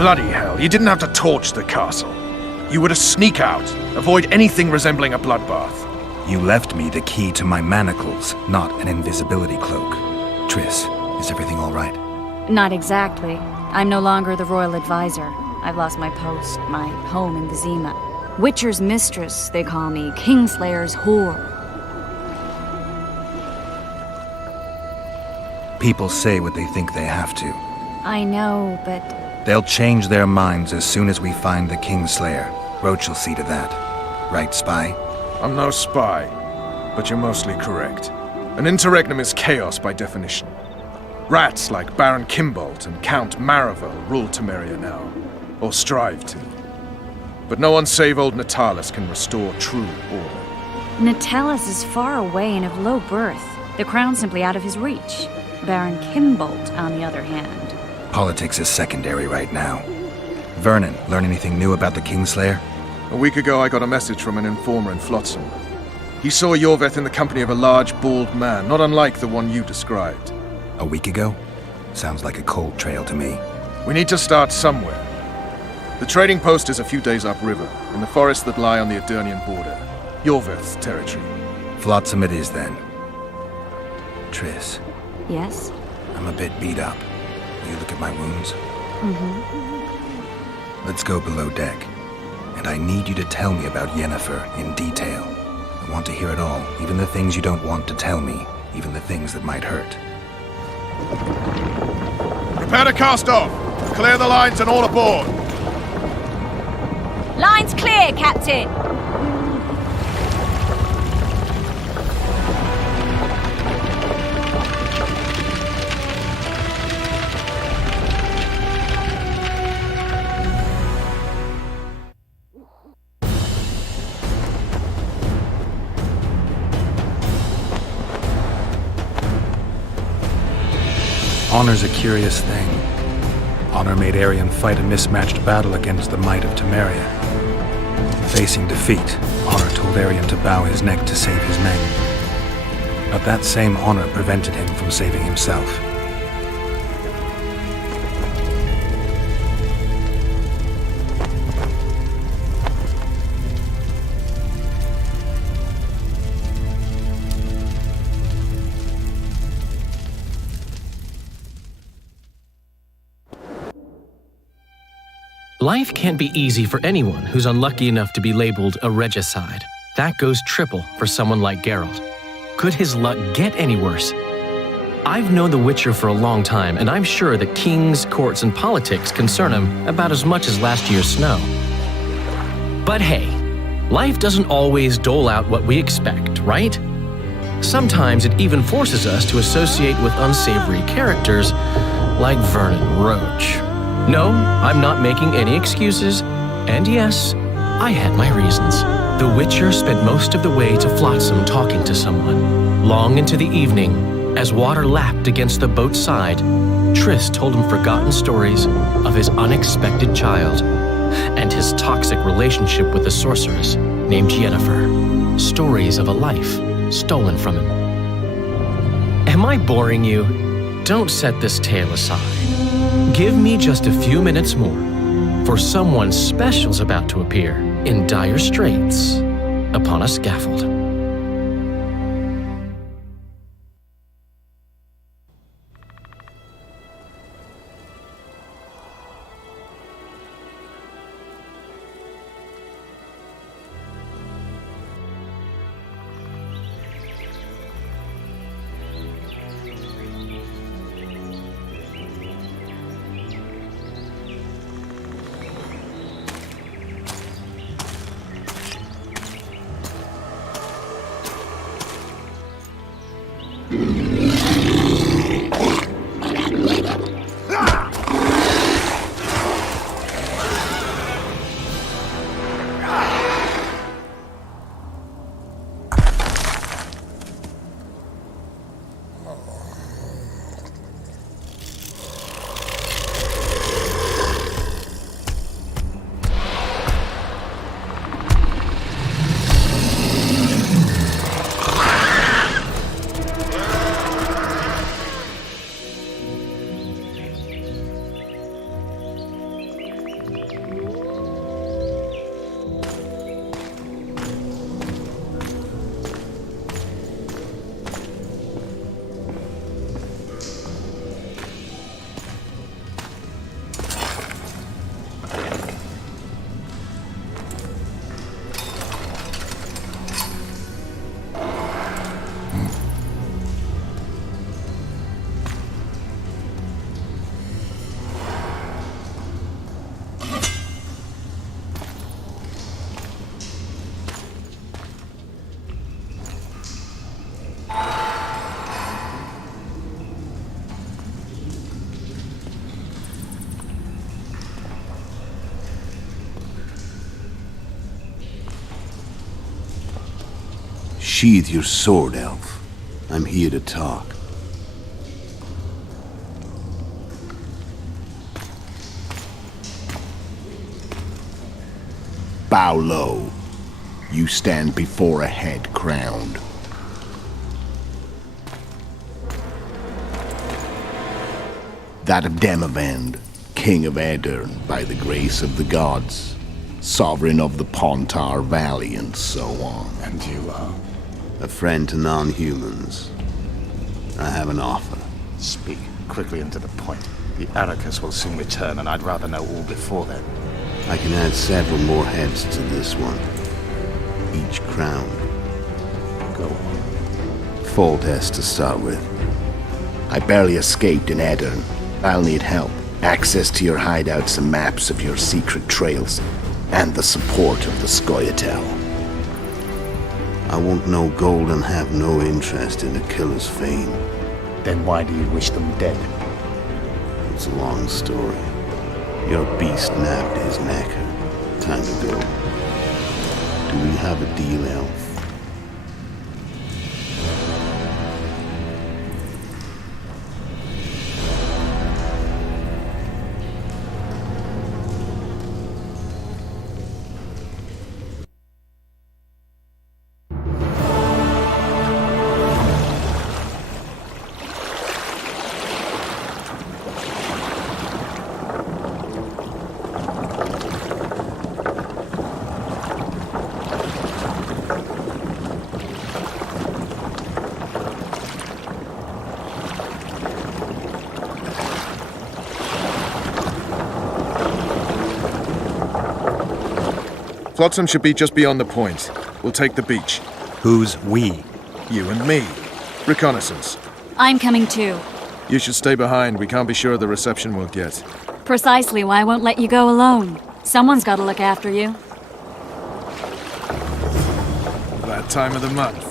Bloody hell, you didn't have to torch the castle. You were to sneak out, avoid anything resembling a bloodbath. You left me the key to my manacles, not an invisibility cloak. Triss, is everything all right? Not exactly. I'm no longer the royal advisor. I've lost my post, my home in Vizima. Witcher's mistress, they call me. Kingslayer's whore. People say what they think they have to. I know, but... They'll change their minds as soon as we find the Kingslayer. Roach will see to that. Right, Spy? I'm no spy, but you're mostly correct. An interregnum is chaos by definition. Rats like Baron Kimbolt and Count Maravel rule Temeria now, or strive to. But no one save old Natalis can restore true order. Natalis is far away and of low birth. The crown's simply out of his reach. Baron Kimbolt, on the other hand. Politics is secondary right now. Vernon, learn anything new about the Kingslayer? A week ago I got a message from an informer in Flotsam. He saw Yorveth in the company of a large, bald man, not unlike the one you described. A week ago? Sounds like a cold trail to me. We need to start somewhere. The trading post is a few days upriver, in the forests that lie on the Adernian border. Yorveth's territory. Flotsam it is, then. Triss. Yes? I'm a bit beat up. Will you look at my wounds? Mm-hmm. Let's go below deck. And I need you to tell me about Yennefer in detail. I want to hear it all, even the things you don't want to tell me, even the things that might hurt. Prepare to cast off! Clear the lines and all aboard! Line's clear, Captain! Honor's a curious thing. Honor made Arion fight a mismatched battle against the might of Temeria. Facing defeat, Honor told Arion to bow his neck to save his men. But that same honor prevented him from saving himself. Life can't be easy for anyone who's unlucky enough to be labeled a regicide. That goes triple for someone like Geralt. Could his luck get any worse? I've known the Witcher for a long time, and I'm sure that kings, courts, and politics concern him about as much as last year's snow. But hey, life doesn't always dole out what we expect, right? Sometimes it even forces us to associate with unsavory characters like Vernon Roach. No, I'm not making any excuses, and yes, I had my reasons. The Witcher spent most of the way to Flotsam talking to someone. Long into the evening, as water lapped against the boat's side, Triss told him forgotten stories of his unexpected child and his toxic relationship with a sorceress named Yennefer. Stories of a life stolen from him. Am I boring you? Don't set this tale aside. Give me just a few minutes more, for someone special's about to appear in dire straits upon a scaffold. Sheathe your sword, elf. I'm here to talk. Bow low. You stand before a head crowned. That of Demavend, king of Aedirn by the grace of the gods, sovereign of the Pontar Valley, and so on. And you are? A friend to non-humans. I have an offer. Speak quickly and to the point. The Arrakis will soon return, and I'd rather know all before then. I can add several more heads to this one. Each crowned. Go on. Full test to start with. I barely escaped in Aedirn. I'll need help. Access to your hideouts and maps of your secret trails. And the support of the Scoia'tael. I want no gold and have no interest in a killer's fame. Then why do you wish them dead? It's a long story. Your beast nabbed his necker. Time to go. Do we have a deal, elf? Flotsam should be just beyond the point. We'll take the beach. Who's we? You and me. Reconnaissance. I'm coming too. You should stay behind. We can't be sure of the reception we'll get. Precisely why I won't let you go alone. Someone's got to look after you. That time of the month.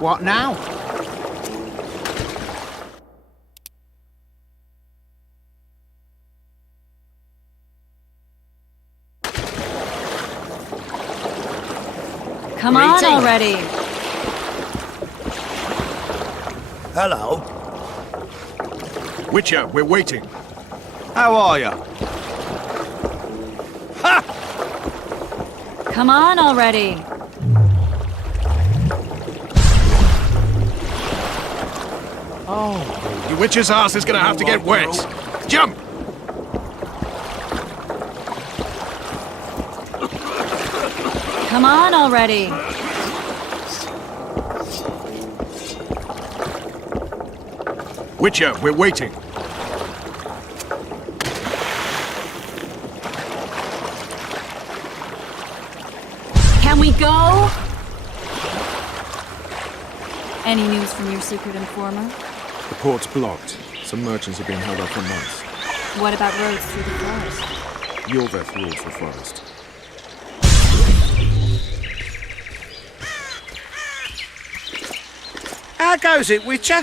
What now? Come on already. Hello. Witcher, we're waiting. How are you? Come on already. Oh. Your witcher's ass is gonna have to get wet. Jump! Come on already. Witcher, we're waiting. Any news from your secret informer? The port's blocked. Some merchants have been held up for months. What about roads through the forest? Yorveth rules the forest. How goes it, Witcher?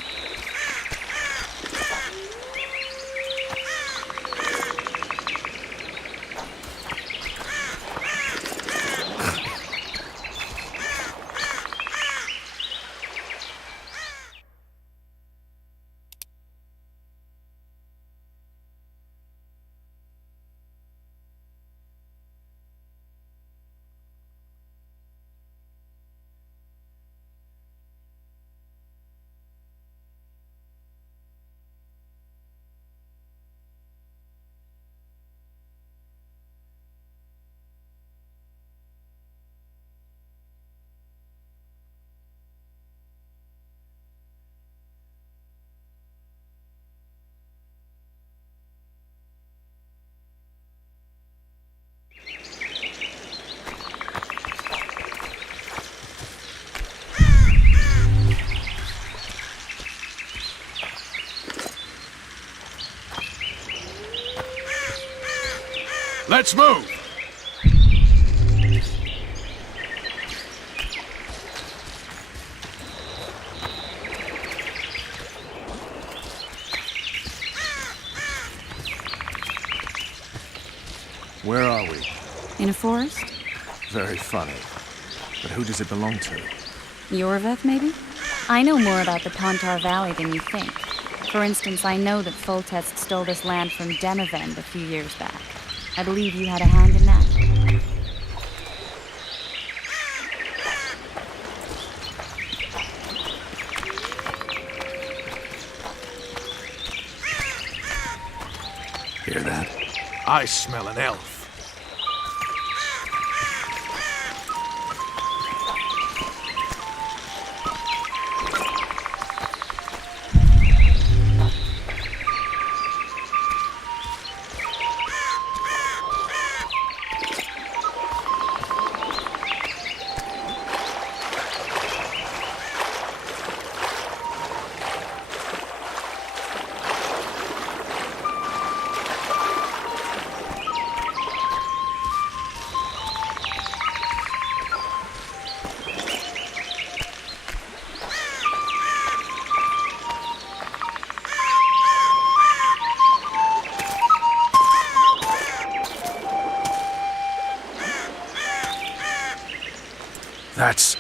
Let's move! Where are we? In a forest? Very funny. But who does it belong to? Yorveth, maybe? I know more about the Pontar Valley than you think. For instance, I know that Foltest stole this land from Demavend a few years back. I believe you had a hand in that. Hear that? I smell an elf. That's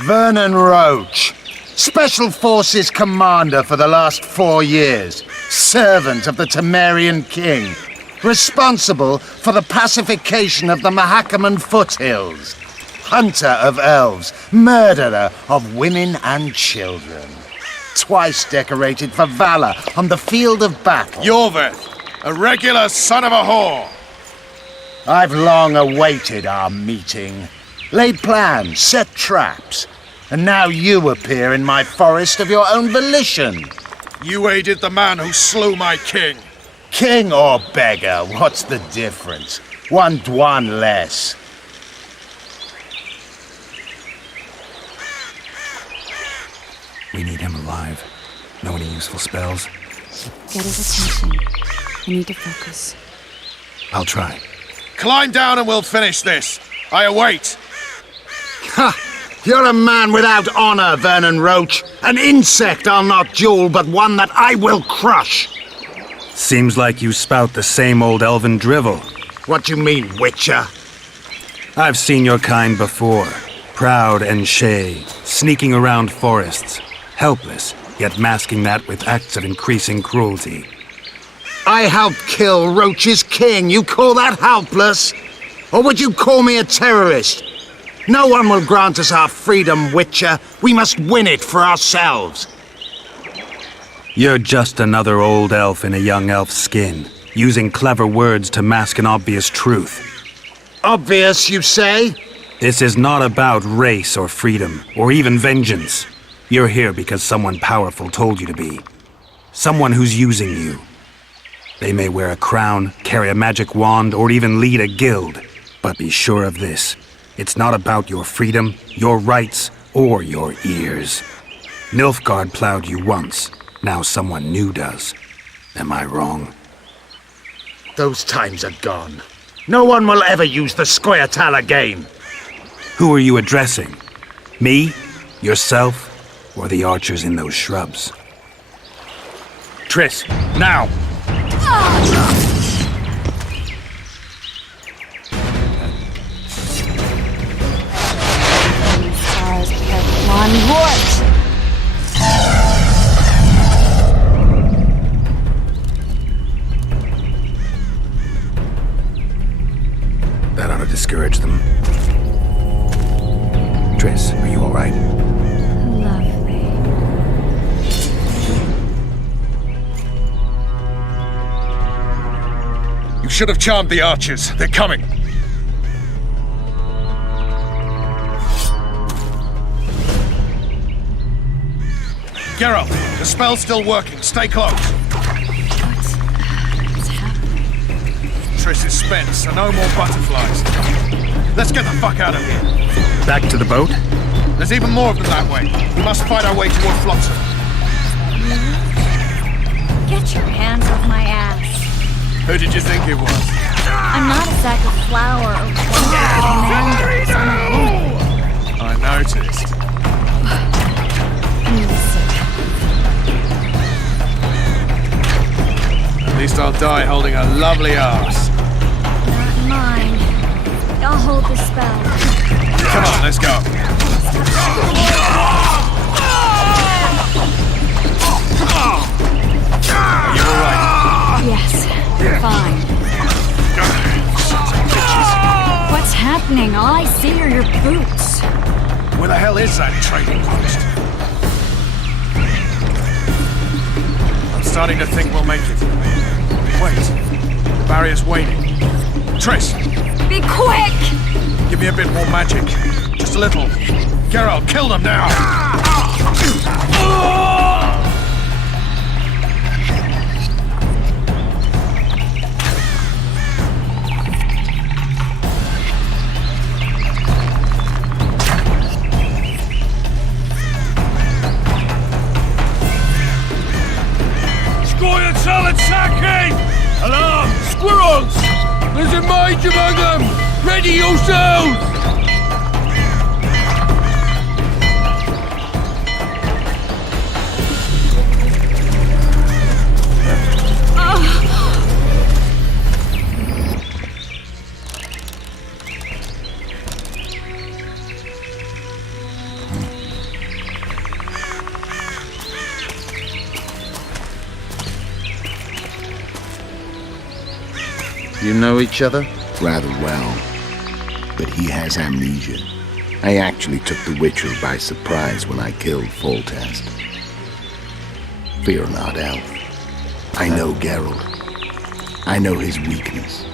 Vernon Roach, Special Forces Commander for the last 4 years, servant of the Temerian King, responsible for the pacification of the Mahakaman foothills, hunter of elves, murderer of women and children, twice decorated for valor on the field of battle. Yorveth, a regular son of a whore! I've long awaited our meeting. Laid plans, set traps, and now you appear in my forest of your own volition. You aided the man who slew my king. King or beggar, what's the difference? One Dwan less. We need him alive. Know any useful spells? Get his attention. I need to focus. I'll try. Climb down and we'll finish this. I await. Ha! You're a man without honor, Vernon Roach. An insect I'll not duel, but one that I will crush. Seems like you spout the same old elven drivel. What you mean, Witcher? I've seen your kind before. Proud and shay, sneaking around forests. Helpless, yet masking that with acts of increasing cruelty. I helped kill Roach's king. You call that helpless? Or would you call me a terrorist? No one will grant us our freedom, Witcher. We must win it for ourselves. You're just another old elf in a young elf's skin, using clever words to mask an obvious truth. Obvious, you say? This is not about race or freedom, or even vengeance. You're here because someone powerful told you to be. Someone who's using you. They may wear a crown, carry a magic wand, or even lead a guild. But be sure of this. It's not about your freedom, your rights, or your ears. Nilfgaard plowed you once. Now someone new does. Am I wrong? Those times are gone. No one will ever use the Squirtal again. Who are you addressing? Me? Yourself? Or the archers in those shrubs? Triss, now! One horse! That ought to discourage them. Triss, are you all right? Lovely. You should have charmed the archers. They're coming. Geralt, the spell's still working. Stay close. What's happening? Triss is spent, so no more butterflies. Let's get the fuck out of here. Back to the boat? There's even more of them that way. We must fight our way toward Flotsam. Get your hands off my ass. Who did you think it was? I'm not a sack of flour or commanders. I'm a woman. I noticed. At least I'll die holding a lovely arse. Not mine. I'll hold the spell. Come on, let's go. Are you alright? Yes, fine. What's happening? All I see are your boots. Where the hell is that trading post? I'm starting to think we'll make it. Wait, the barrier's waning. Triss! Be quick! Give me a bit more magic. Just a little. Geralt, kill them now! Squirtle attacking! Alarm! Squirrels! There's a mage among them! Ready yourselves! You know each other? Rather well. But he has amnesia. I actually took the Witcher by surprise when I killed Foltest. Fear not, Elf. I know Geralt. I know his weakness.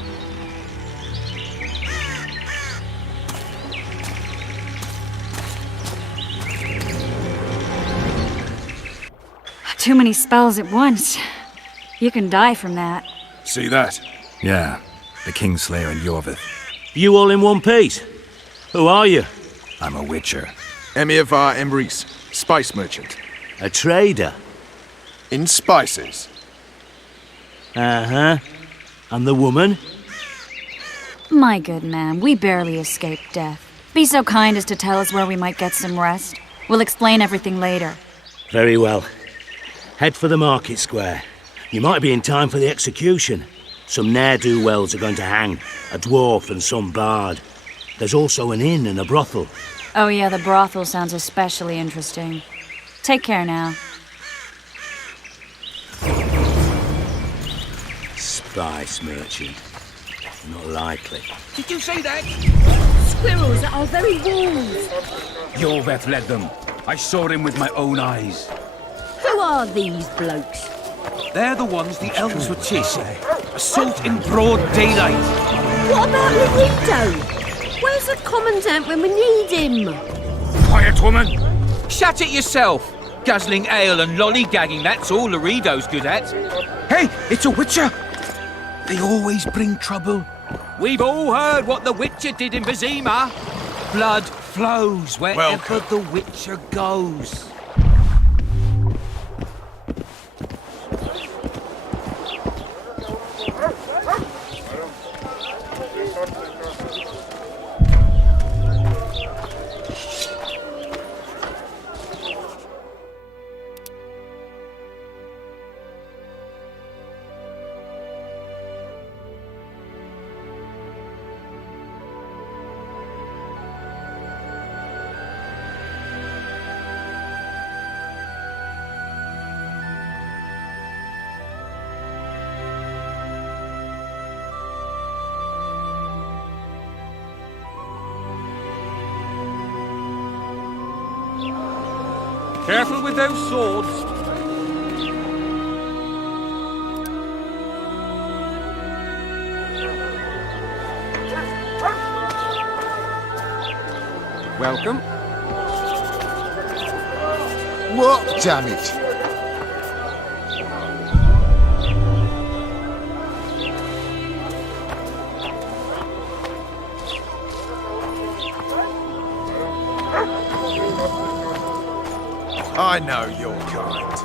Too many spells at once. You can die from that. See that? Yeah, the Kingslayer and Yorvith. You all in one piece? Who are you? I'm a Witcher. Emir var Emrys, spice merchant. A trader? In spices. Uh-huh. And the woman? My good man, we barely escaped death. Be so kind as to tell us where we might get some rest. We'll explain everything later. Very well. Head for the market square. You might be in time for the execution. Some ne'er-do-wells are going to hang. A dwarf and some bard. There's also an inn and a brothel. Oh yeah, the brothel sounds especially interesting. Take care now. Spice merchant. Not likely. Did you see that? Squirrels at our very walls. Yorveth led them. I saw him with my own eyes. Who are these blokes? They're the ones the elves were chasing. Assault in broad daylight. What about Laredo? Where's the commandant when we need him? Quiet, woman! Shut it yourself! Guzzling ale and lollygagging, that's all Laredo's good at. Hey, it's a Witcher! They always bring trouble. We've all heard what the Witcher did in Vizima. Blood flows wherever the Witcher goes. Careful with those swords. Welcome. What, damn it? I know your kind.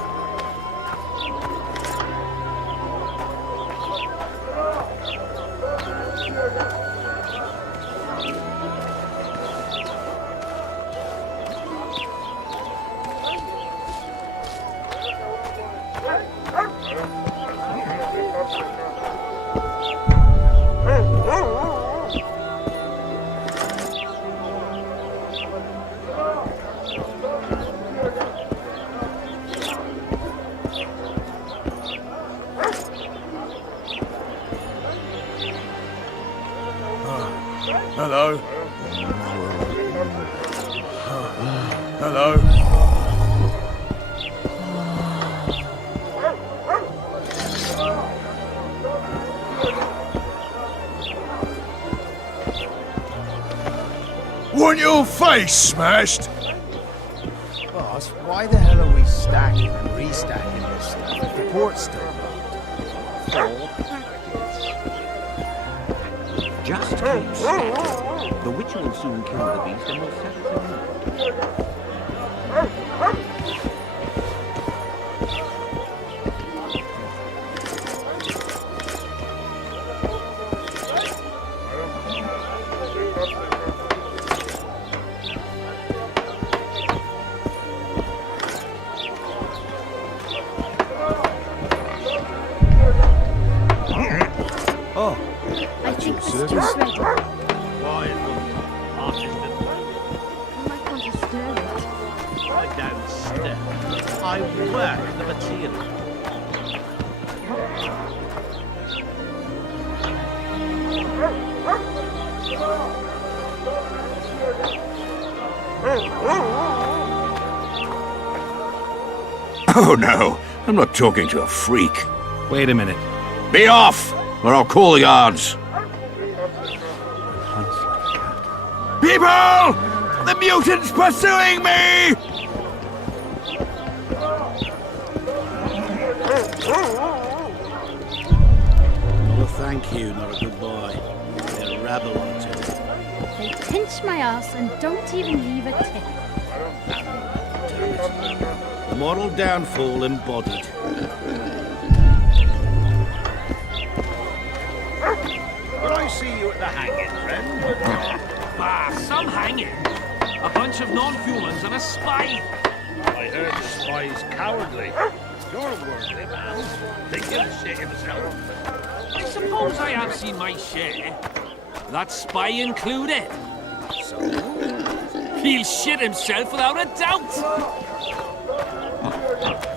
Hello. Hello. Want your face smashed? Boss, why the hell are we stacking and restacking this stuff if the port's still locked? Just keep still. The Witcher will soon kill the beast and will set it free. I think this is just ready. Quiet, artist. I might want to stir it. I don't stir. I work the material. Oh no, I'm not talking to a freak. Wait a minute. Be off, or I'll call the guards. People! The mutant's pursuing me! Not a thank you, not a goodbye. They're rabble on to it. They pinch my ass and don't even leave a tip. The moral downfall embodied. Will I see you at the hanging, friend? Ah, some hanging. A bunch of non-humans and a spy. I heard the spy's cowardly. You're a worldly man. Think he'll shit himself. I suppose I have seen my share. That spy included. So, he'll shit himself without a doubt.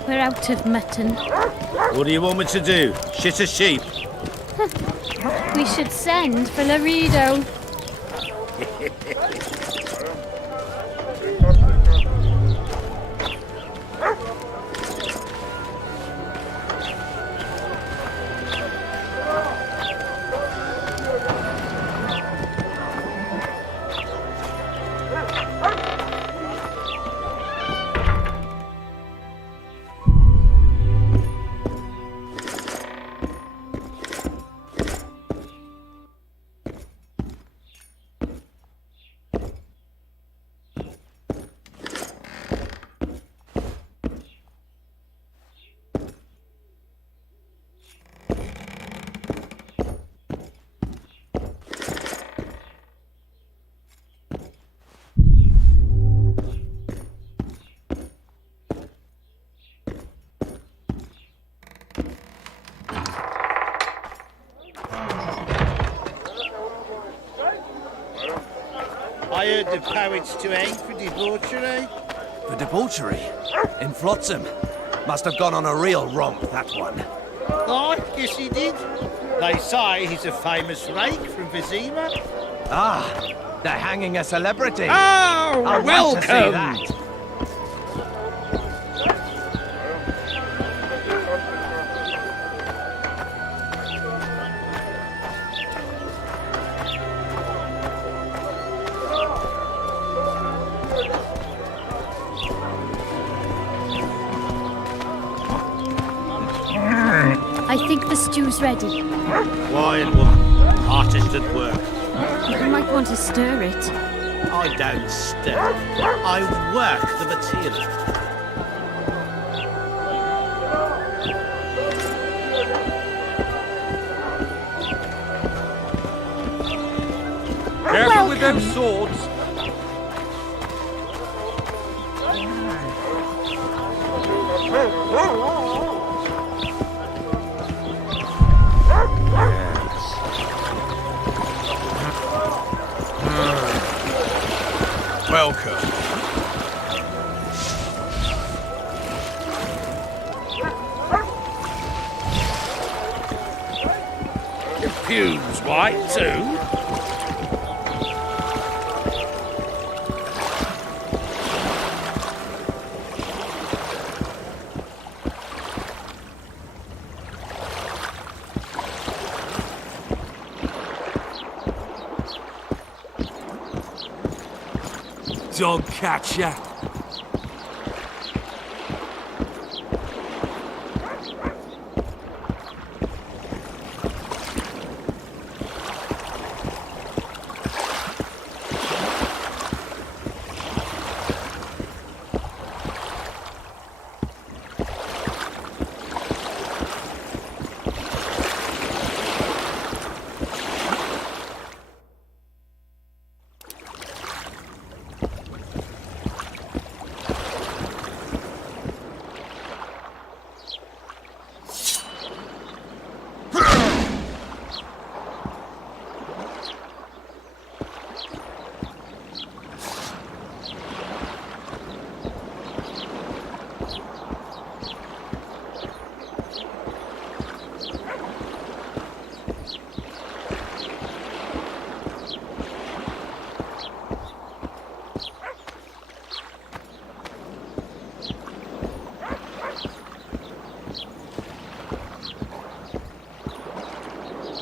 We're out of mutton. What do you want me to do? Shit a sheep? We should send for Laredo. I heard the poets to hang for debauchery. For debauchery? In Flotsam? Must have gone on a real romp, that one. I guess he did. They say he's a famous rake from Vizima. Ah, they're hanging a celebrity. Oh, I want to see welcome! that. I think the stew's ready. Quiet, woman. Artist at work. You might want to stir it. I don't stir. I work the material. Careful with those swords. Welcome. Your pubes white too? Dog catcher.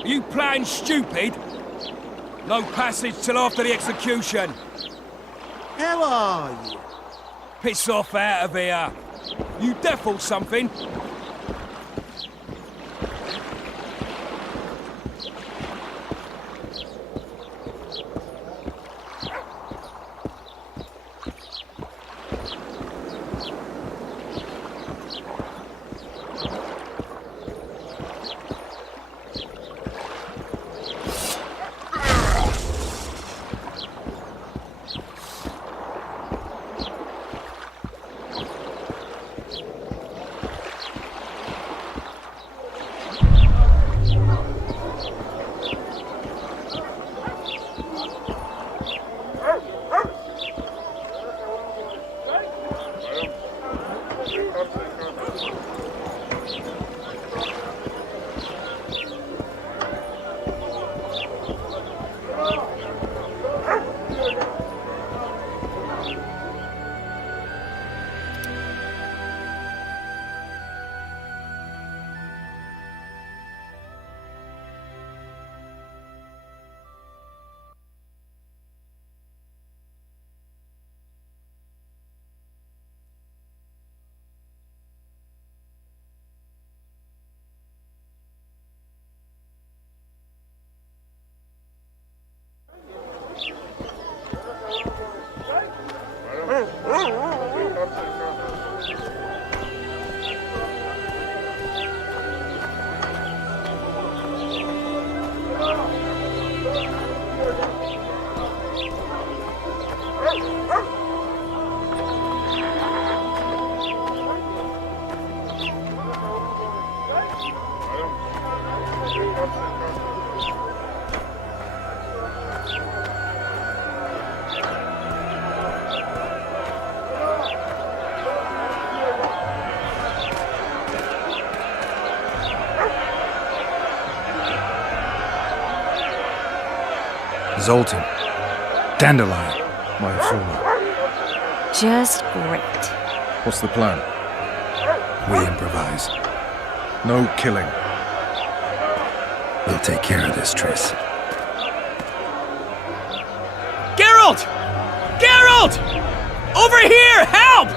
You playing stupid? No passage till after the execution. How are you? Piss off out of here. You deaf or something? Zoltan. Dandelion, my informer. Just great. What's the plan? We improvise. No killing. We'll take care of this, Triss. Geralt! Geralt! Over here! Help!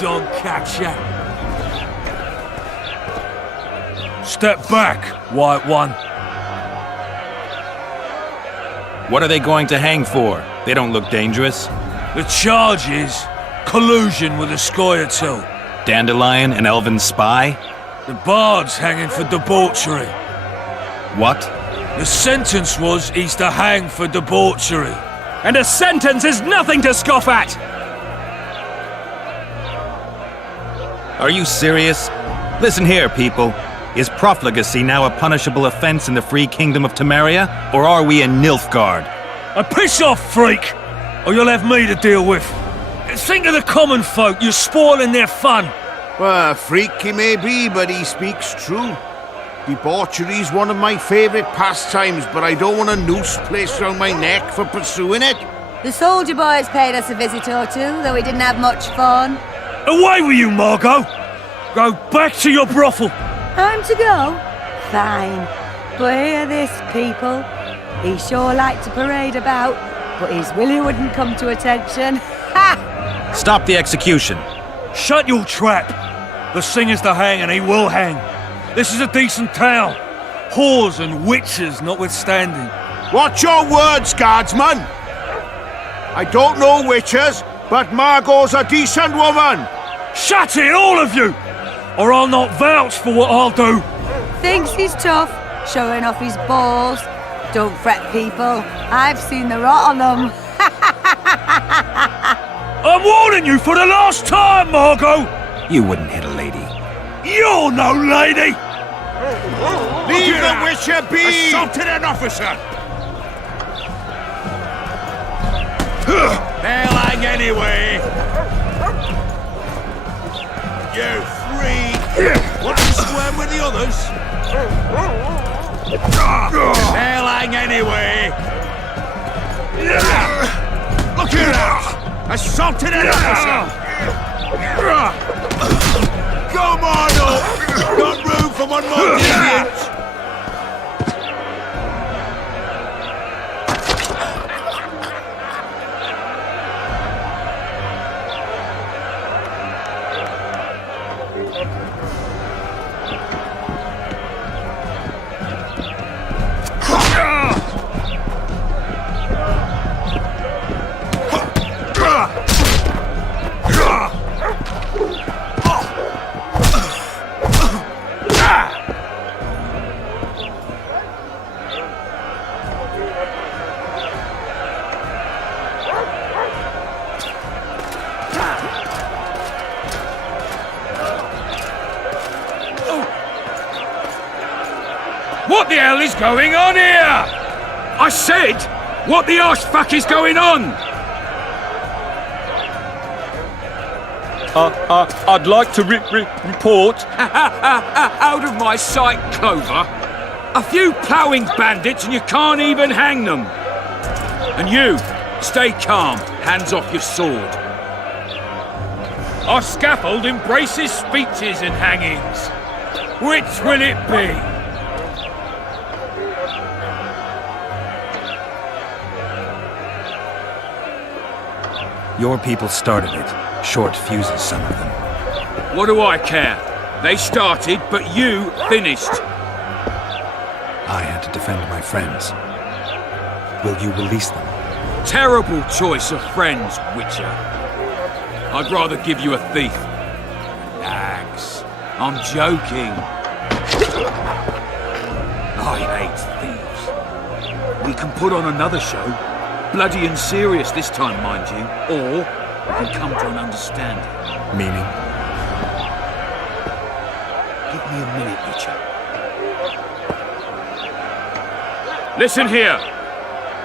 don't catch ya. Step back, White One. What are they going to hang for? They don't look dangerous. The charge is collusion with the Scoia'tael. Dandelion, an elven spy? The bard's hanging for debauchery. What? The sentence was he's to hang for debauchery. And a sentence is nothing to scoff at! Are you serious? Listen here, people. Is profligacy now a punishable offense in the free kingdom of Temeria, or are we in Nilfgaard? Piss off, freak! Or you'll have me to deal with. Think of the common folk, you're spoiling their fun. Well, a freak he may be, but he speaks true. Debauchery's one of my favourite pastimes, but I don't want a noose placed around my neck for pursuing it. The soldier boys paid us a visit or two, though we didn't have much fun. Away with you, Margot! Go back to your brothel. Time to go? Fine. But hear this, people. He sure liked to parade about, but his Willie wouldn't come to attention. Ha! Stop the execution. Shut your trap. The singer's to hang, and he will hang. This is a decent town. Whores and witches notwithstanding. Watch your words, guardsman! I don't know witches, but Margot's a decent woman! Shut it, all of you! Or I'll not vouch for what I'll do. Thinks he's tough, showing off his balls. Don't fret, people. I've seen the rot on them. I'm warning you for the last time, Margot! You wouldn't hit a lady. You're no lady! Leave the witcher be! Assaulted an officer! They'll hang anyway! You freak! Want to squirm with the others? They'll hang anyway! Look here now! Assaulted an officer! Come on up! Got room for one more deviant! What the hell is going on here? I said, what the arse fuck is going on? I'd like to report. Out of my sight, Clover. A few ploughing bandits and you can't even hang them. And you, stay calm, hands off your sword. Our scaffold embraces speeches and hangings. Which will it be? Your people started it. Short fuses, some of them. What do I care? They started, but you finished. I had to defend my friends. Will you release them? Terrible choice of friends, Witcher. I'd rather give you a thief. Relax. I'm joking. I hate thieves. We can put on another show. Bloody and serious this time, mind you. Or we can come to an understanding. Meaning? Give me a minute, Witcher. Listen here.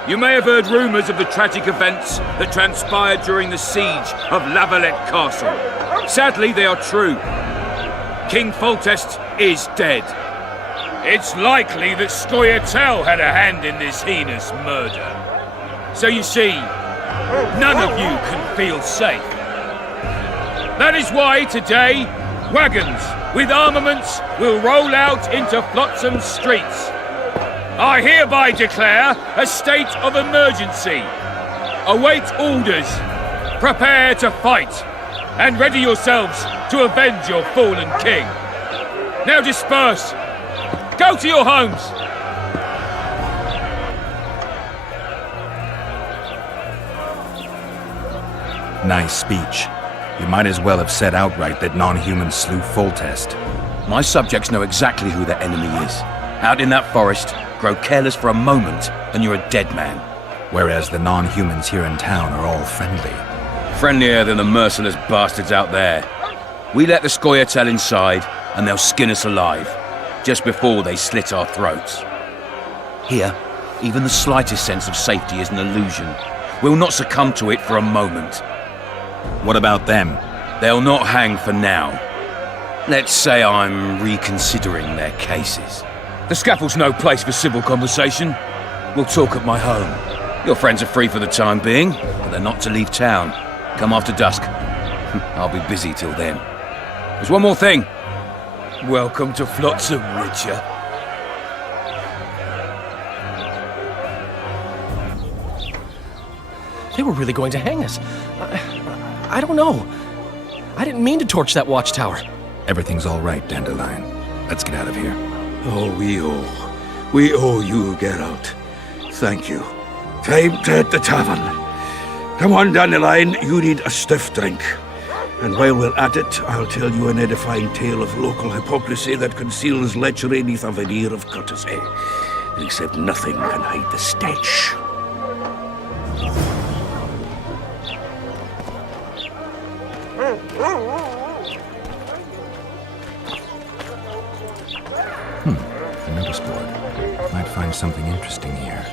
You may have heard rumours of the tragic events that transpired during the siege of Lavalette Castle. Sadly, they are true. King Foltest is dead. It's likely that Scoia'tael had a hand in this heinous murder. So you see, none of you can feel safe. That is why today, wagons with armaments will roll out into Flotsam streets. I hereby declare a state of emergency. Await orders. Prepare to fight. and ready yourselves to avenge your fallen king. Now disperse. Go to your homes. Nice speech. You might as well have said outright that non-humans slew Foltest. My subjects know exactly who their enemy is. Out in that forest, grow careless for a moment, and you're a dead man. Whereas the non-humans here in town are all friendly. Friendlier than the merciless bastards out there. We let the Scoia'tael inside, and they'll skin us alive, just before they slit our throats. Here, even the slightest sense of safety is an illusion. We'll not succumb to it for a moment. What about them? They'll not hang for now. Let's say I'm reconsidering their cases. The scaffold's no place for civil conversation. We'll talk at my home. Your friends are free for the time being, but they're not to leave town. Come after dusk. I'll be busy till then. There's one more thing. Welcome to Flotsam, Witcher. They were really going to hang us. I don't know. I didn't mean to torch that watchtower. Everything's all right, Dandelion. Let's get out of here. Oh, we owe you, Geralt. Thank you. Time to hit the tavern. Come on, Dandelion, you need a stiff drink. And while we're at it, I'll tell you an edifying tale of local hypocrisy that conceals lechery neath a veneer of courtesy. Except nothing can hide the stench. A notice board. Might find something interesting here.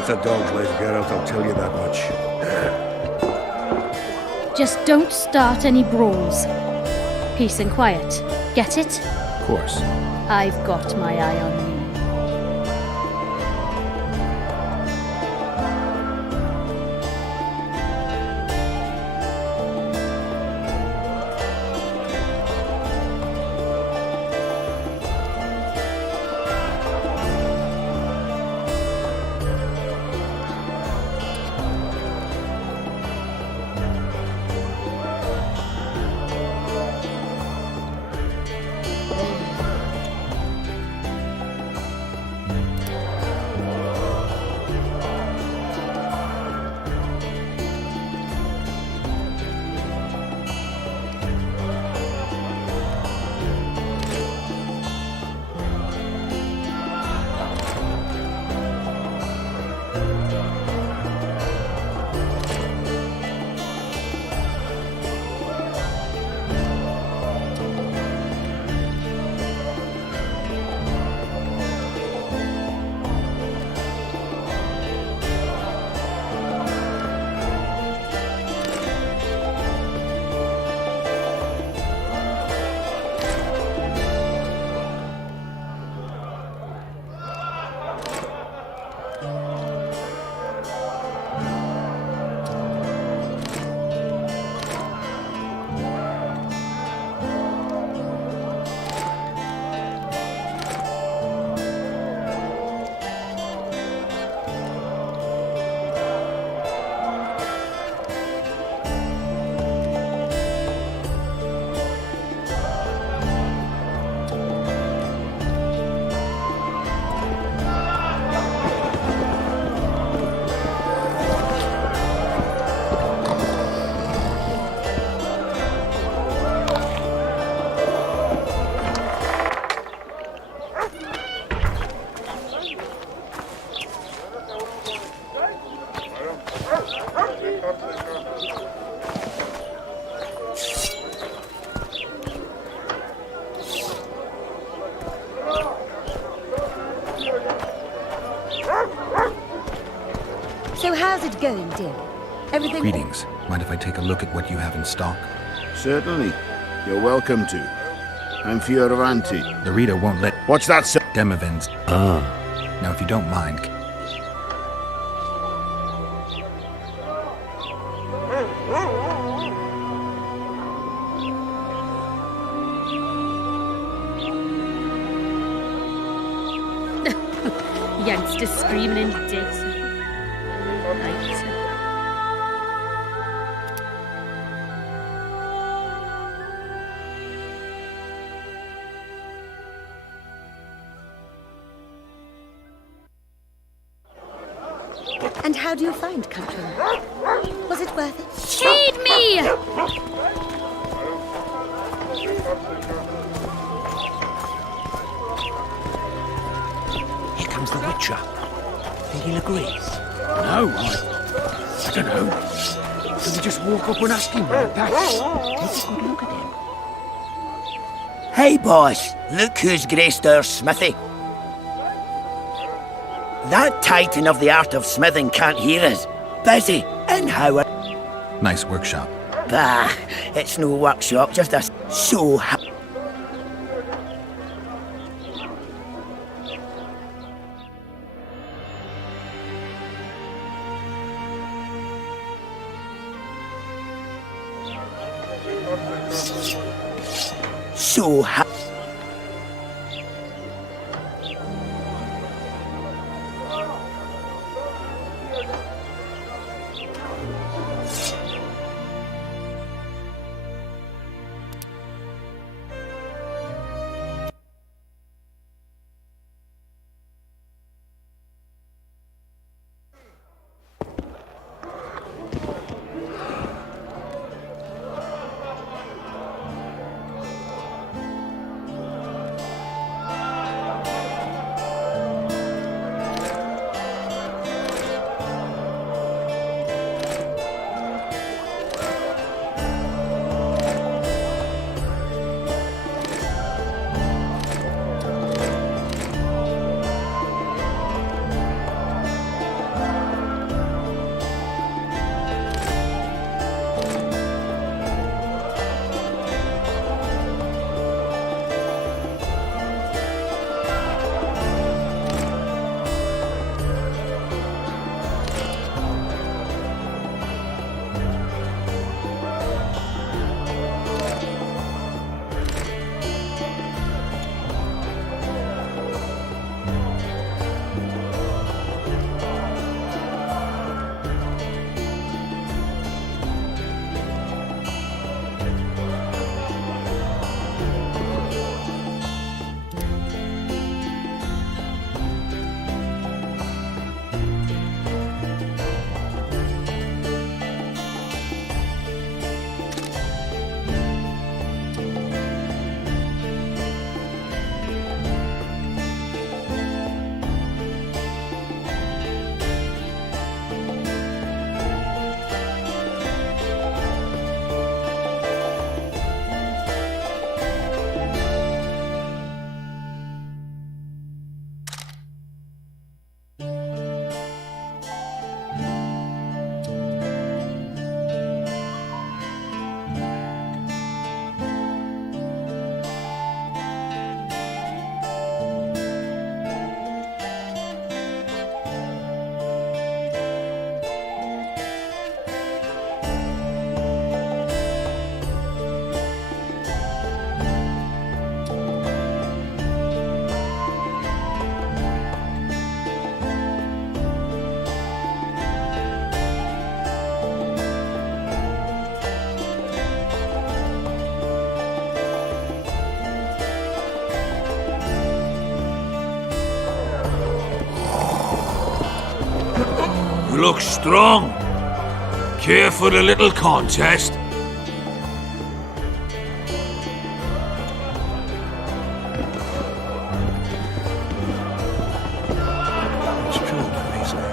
It's a dog's life, Geralt, I'll tell you that much. Just don't start any brawls. Peace and quiet. Get it? Of course. I've got my eye on you. How's it going, dear? Everything... Greetings. Mind if I take a look at what you have in stock? Certainly. You're welcome to. I'm Fioravanti. The reader won't let... What's that, sir? Demavend's. Now, if you don't mind... Youngsters screaming in digs. Right. And how do you find country? Was it worth it? Feed me! Here comes the Witcher. Think he'll agree? No, I don't know. Can we just walk up and ask him like that? Let's have a good look at him. Hey, boss. Look who's graced our smithy. That titan of the art of smithing can't hear us. Busy, and how... Nice workshop. Bah, it's no workshop, just a... So... So... You look strong. Care for a little contest? It's true, they say.